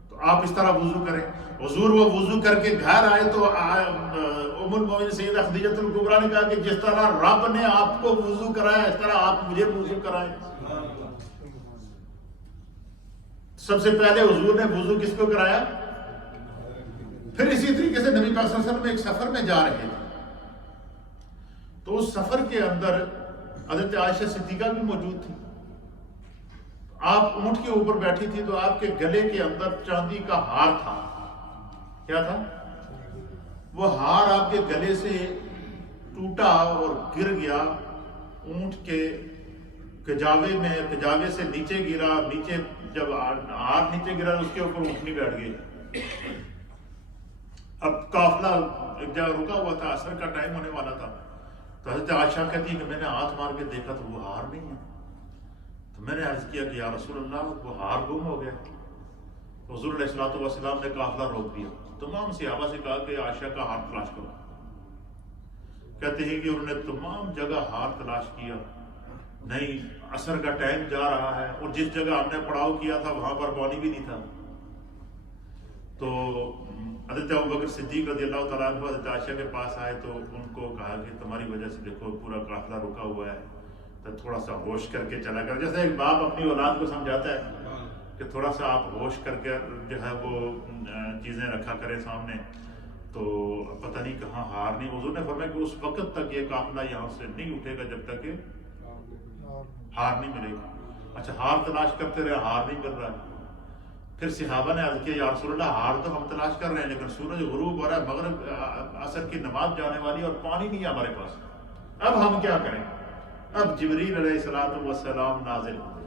تو آپ اس طرح وضو کریں. حضور وہ وضو کر کے گھر آئے تو ام المومنین سیدہ خدیجہ الکبریٰ نے کہا کہ جس طرح رب نے آپ کو وضو کرایا اس طرح آپ مجھے وضو کرائیں. سب سے پہلے حضور نے وضو کس کو کرایا؟ پھر اسی طریقے سے نبی پاک صلی اللہ علیہ وسلم ایک سفر میں جا رہے تھے تو اس سفر کے اندر حضرت عائشہ صدیقہ بھی موجود تھی. آپ اونٹ کے اوپر بیٹھی تھی تو آپ کے گلے کے اندر چاندی کا ہار تھا. کیا تھا؟ وہ ہار آپ کے گلے سے ٹوٹا اور گر گیا اونٹ کے کجاوے سے نیچے گرا. نیچے جب ہار نیچے گرا اس کے اوپر اونٹنی بیٹھ گئی. اب قافلہ ایک جگہ رکا ہوا تھا, عصر کا ٹائم ہونے والا تھا. تو حضرت عائشہ کہتی ہے کہ میں نے ہاتھ مار کے دیکھا تو وہ ہار نہیں ہے. تو میں نے عرض کیا کہ یا رسول اللہ وہ ہار گم ہو گیا. حضور علیہ الصلوۃ والسلام نے قافلہ روک دیا. تمام صحابہ سے کہا کہ عائشہ کا ہار تلاش کرو. کہتے ہیں کہ انہوں نے تمام جگہ ہار تلاش کیا, نہیں, عصر کا ٹائم جا رہا ہے اور جس جگہ ہم نے پڑاؤ کیا تھا وہاں پر پانی بھی نہیں تھا. تو حضرت ابوبکر صدیق رضی اللہ تعالیٰ عنہ حضرت عائشہ کے پاس آئے تو ان کو کہا کہ تمہاری وجہ سے دیکھو پورا قافلہ رکا ہوا ہے, تو تھوڑا سا ہوش کر کے چلا کر. جیسے ایک باپ اپنی اولاد کو سمجھاتا ہے کہ تھوڑا سا آپ ہوش کر کے جو ہے وہ چیزیں رکھا کریں سامنے, تو پتہ نہیں کہاں ہار نہیں. حضور نے فرمایا کہ اس وقت تک یہ قافلہ یہاں سے نہیں اٹھے گا جب تک کہ ہار نہیں ملے گا. اچھا, ہار تلاش کرتے رہے, ہار نہیں مل رہا. پھر صحابہ نے عرض کیا یا رسول اللہ ہار تو ہم تلاش کر رہے ہیں لیکن سورج غروب ہو رہا ہے, مغرب عصر کی نماز جانے والی اور پانی نہیں ہے ہمارے پاس, اب ہم کیا کریں؟ اب جبریل علیہ الصلوۃ والسلام نازل ہوئے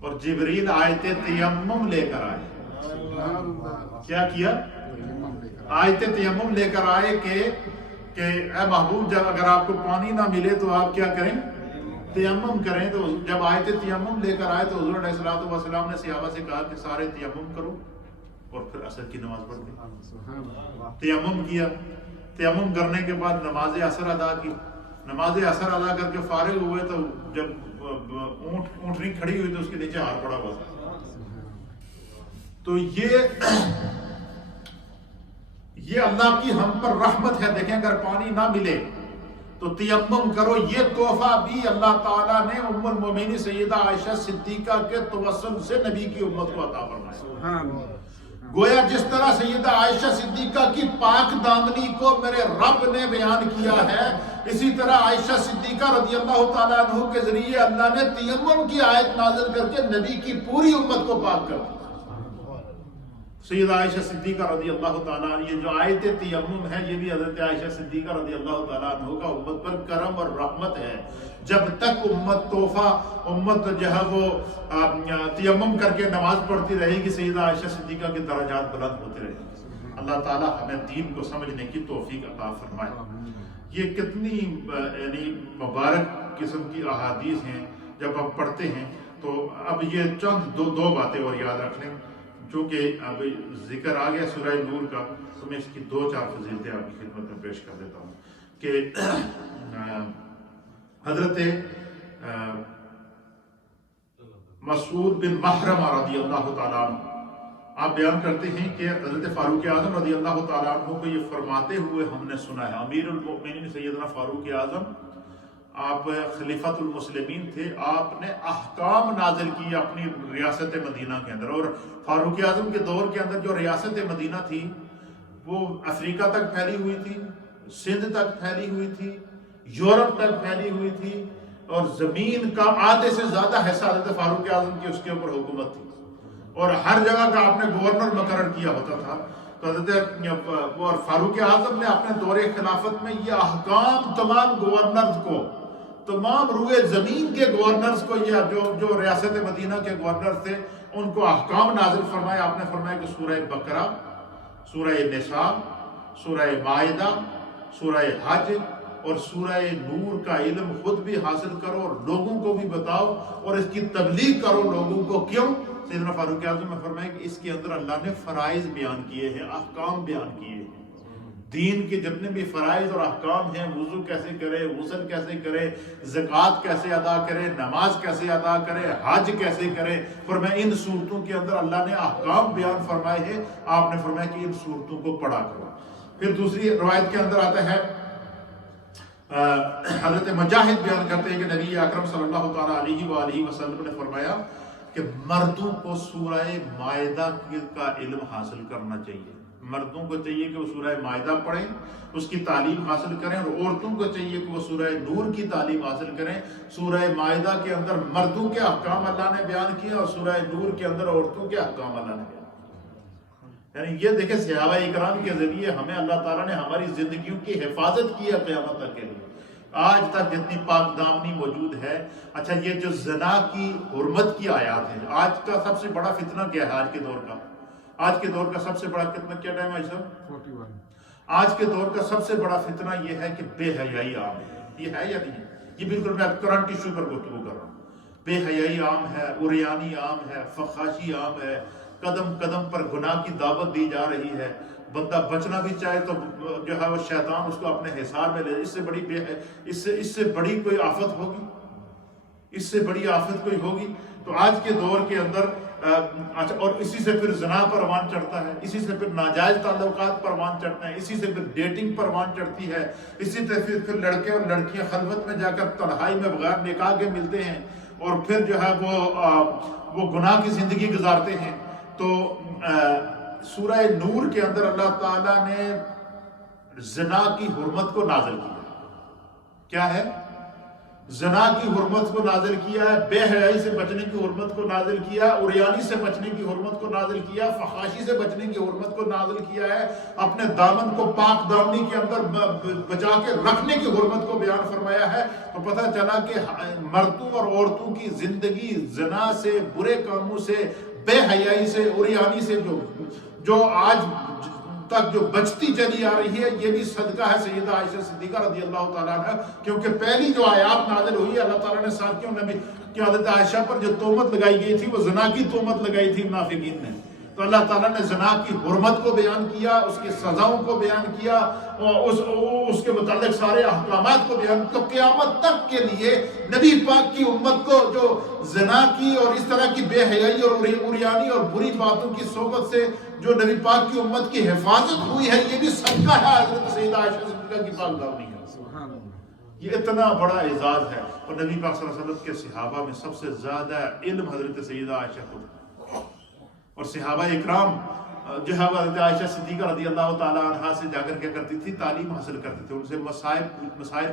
اور جبریل آیت تیمم لے کر آئے. کیا کیا؟ آیت تیمم لے کر آئے کہ اے محبوب جب اگر آپ کو پانی نہ ملے تو آپ کیا کریں؟ تیمم کریں. تو جب آیت تیمم لے کر آئے تو حضور علیہ الصلوۃ والسلام نے صحابہ سے کہا کہ سارے تیمم کرو, اور پھر عصر کی نماز پڑھ دی. تیمم کیا. تیمم کرنے کے بعد نماز عصر ادا کی. نماز عصر ادا کر کے فارغ ہوئے تو جب اونٹنی کھڑی ہوئی تو اس کے نیچے ہار پڑا ہوا تھا. تو یہ اللہ کی ہم پر رحمت ہے. دیکھیں اگر پانی نہ ملے تو تیمم کرو. یہ تحفہ بھی اللہ تعالیٰ نے ام المومنین سیدہ عائشہ صدیقہ کے توسل سے نبی کی امت کو عطا فرمایا. گویا جس طرح سیدہ عائشہ صدیقہ کی پاک دامنی کو میرے رب نے بیان کیا ہے, اسی طرح عائشہ صدیقہ رضی اللہ تعالیٰ عنہ کے ذریعے اللہ نے تیمم کی آیت نازل کر کے نبی کی پوری امت کو پاک کر دیا. سیدہ عائشہ صدیقہ رضی اللہ تعالیٰ عنہ, یہ جو آیت تیمم ہے یہ بھی حضرت عائشہ صدیقہ رضی اللہ تعالیٰ عنہ کا امت پر کرم اور رحمت ہے. جب تک امت جو ہے وہ تیمم کر کے نماز پڑھتی رہے گی, سیدہ عائشہ صدیقہ کے درجات بلند ہوتے رہے گی. اللہ تعالیٰ ہمیں دین کو سمجھنے کی توفیق عطا فرمائے. یہ کتنی یعنی مبارک قسم کی احادیث ہیں جب آپ پڑھتے ہیں. تو اب یہ چند دو باتیں اور یاد رکھ لیں, چونکہ اب ذکر آ گیا سورہ نور کا, تو میں اس کی 2-4 فضیلتیں آپ کی خدمت میں پیش کر دیتا ہوں. کہ حضرت مسعود بن محرمہ رضی اللہ تعالیٰ عنہ آپ بیان کرتے ہیں کہ حضرت فاروق اعظم رضی اللہ تعالیٰ عنہ کو یہ فرماتے ہوئے ہم نے سنا ہے. امیر المؤمنین سیدنا فاروق اعظم, آپ خلیفۃ المسلمین تھے, آپ نے احکام نازل کی اپنی ریاست مدینہ کے اندر. اور فاروق اعظم کے دور کے اندر جو ریاست مدینہ تھی وہ افریقہ تک پھیلی ہوئی تھی, سندھ تک پھیلی ہوئی تھی, یورپ تک پھیلی ہوئی تھی, اور زمین کا آدھے سے زیادہ حصہ حضرت فاروق اعظم کی اس کے اوپر حکومت تھی, اور ہر جگہ کا آپ نے گورنر مقرر کیا ہوتا تھا. تو حضرت اور فاروق اعظم نے اپنے دور خلافت میں یہ احکام تمام گورنرز کو, تمام روئے زمین کے گورنرز کو, یہ جو ریاست مدینہ کے گورنر تھے ان کو احکام نازل فرمایا. آپ نے فرمایا کہ سورہ بقرہ, سورہ نساء, سورہ مائدہ, سورہ حج اور سورہ نور کا علم خود بھی حاصل کرو اور لوگوں کو بھی بتاؤ اور اس کی تبلیغ کرو لوگوں کو. کیوں؟ سیدنا فاروق اعظم نے فرمایا کہ اس کے اندر اللہ نے فرائض بیان کیے ہیں, احکام بیان کیے ہیں. دین کے جتنے بھی فرائض اور احکام ہیں, وضو کیسے کرے, غسل کیسے کرے, زکوٰۃ کیسے ادا کرے, نماز کیسے ادا کرے, حج کیسے کرے, فرمایا ان صورتوں کے اندر اللہ نے احکام بیان فرمائے ہیں. آپ نے فرمایا کہ ان صورتوں کو پڑھا کرو. پھر دوسری روایت کے اندر آتا ہے, حضرت مجاہد بیان کرتے ہیں کہ نبی اکرم صلی اللہ تعالیٰ علیہ وآلہ وسلم نے فرمایا کہ مردوں کو سورہ مائدہ کا علم حاصل کرنا چاہیے. مردوں کو چاہیے کہ وہ سورہ مائدہ پڑھیں, اس کی تعلیم حاصل کریں, اور عورتوں کو چاہیے کہ وہ سورہ نور کی تعلیم حاصل کریں. سورہ مائدہ کے اندر مردوں کے احکام اللہ نے بیان کیے اور سورہ نور کے اندر عورتوں کے احکام اللہ نے بیان کیے. یعنی یہ دیکھیں صحابہ اکرام کے ذریعے ہمیں اللہ تعالیٰ نے ہماری زندگیوں کی حفاظت کی ہے قیامت تک کے لیے. آج تک جتنی پاک دامنی موجود ہے. اچھا, یہ جو زنا کی حرمت کی آیات ہیں, آج کا سب سے بڑا فتنہ کیا ہے آج کے دور کا؟ آج کے دور کا سب سے بڑا فتنہ کیا ٹائم ہے صاحب؟ 41. آج کے دور کا سب سے بڑا فتنہ یہ ہے کہ بے حیائی عام ہے. یہ ہے یا نہیں؟ یہ بالکل میں کرنٹ ایشو پر گفتگو کر رہا ہوں. بے حیائی عام ہے، عریانی عام ہے، فحاشی عام ہے، قدم قدم پر گناہ کی دعوت دی جا رہی ہے. بندہ بچنا بھی چاہے تو جو ہے وہ شیطان اس کو اپنے حصار میں لے. اس سے بڑی کوئی آفت ہوگی؟ اس سے بڑی آفت کوئی ہوگی؟ تو آج کے دور کے اندر اور اسی سے پھر زنا پر وان چڑھتا ہے، اسی سے پھر ناجائز تعلقات پر وان چڑھتا ہے، اسی سے پھر ڈیٹنگ پر وان چڑھتی ہے، اسی سے پھر لڑکے اور لڑکیاں خلوت میں جا کر تنہائی میں بغیر نکاح کے ملتے ہیں اور پھر جو ہے وہ گناہ کی زندگی گزارتے ہیں. تو سورہ نور کے اندر اللہ تعالیٰ نے زنا کی حرمت کو نازل کیا. کیا ہے؟ زنا کی حرمت کو نازل کیا ہے، بے حیائی سے بچنے کی حرمت کو نازل کیا، عریانی سے بچنے کی حرمت کو نازل کیا، فحاشی سے بچنے کی حرمت کو نازل کیا ہے، اپنے دامن کو پاک دامنی کے اندر بچا کے رکھنے کی حرمت کو بیان فرمایا ہے. تو پتہ چلا کہ مردوں اور عورتوں کی زندگی زنا سے، برے کاموں سے، بے حیائی سے، عریانی سے جو آج تک جو بچتی چلی آ رہی ہے، یہ بھی صدقہ ہے سیدہ عائشہ صدیقہ رضی اللہ تعالیٰ عنہ. کیونکہ پہلی جو آیات نازل ہوئی ہے، اللہ تعالیٰ نے ساتھیوں نبی کی حضرت عائشہ پر جو تہمت لگائی گئی تھی وہ زنا کی تہمت لگائی تھی منافقین نے. تو اللہ تعالیٰ نے زنا کی حرمت کو بیان کیا، اس کی سزاؤں کو بیان کیا، اور اس کے متعلق سارے احکامات کو بیان کیا. قیامت تک کے لیے نبی پاک کی امت کو جو زنا کی اور اس طرح کی بے حیائی اور عریانی اور بری باتوں کی صحبت سے جو نبی پاک کی امت کی حفاظت ہوئی ہے، یہ بھی صدقہ ہے حضرت سیدہ عائشہ صدیقہ کی پاک دامنی کا. یہ اتنا بڑا اعزاز ہے. اور نبی پاک صلی اللہ علیہ وسلم کے صحابہ میں سب سے زیادہ علم حضرت سیدہ عائشہ کو، اور صحابہ اکرام جو ہے حضرت عائشہ صدیقہ رضی اللہ تعالیٰ عنہ سے جا کر کیا کرتی تھی؟ تعلیم حاصل کرتے تھے، ان سے مسائل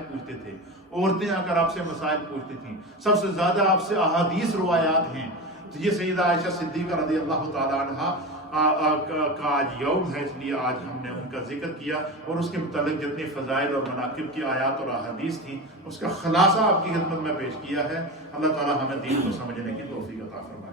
پوچھتے تھے. عورتیں آ کر آپ سے مسائل پوچھتی تھیں، سب سے زیادہ آپ سے احادیث روایات ہیں. تو یہ سیدہ عائشہ صدیقہ رضی اللہ تعالیٰ عنہ کا آج یوم ہے، اس لیے آج ہم نے ان کا ذکر کیا اور اس کے متعلق جتنی فضائل اور مناقب کی آیات اور احادیث تھیں اس کا خلاصہ آپ کی خدمت میں پیش کیا ہے. اللہ تعالیٰ ہمیں دین کو سمجھنے کی توفیق عطا فرمائے.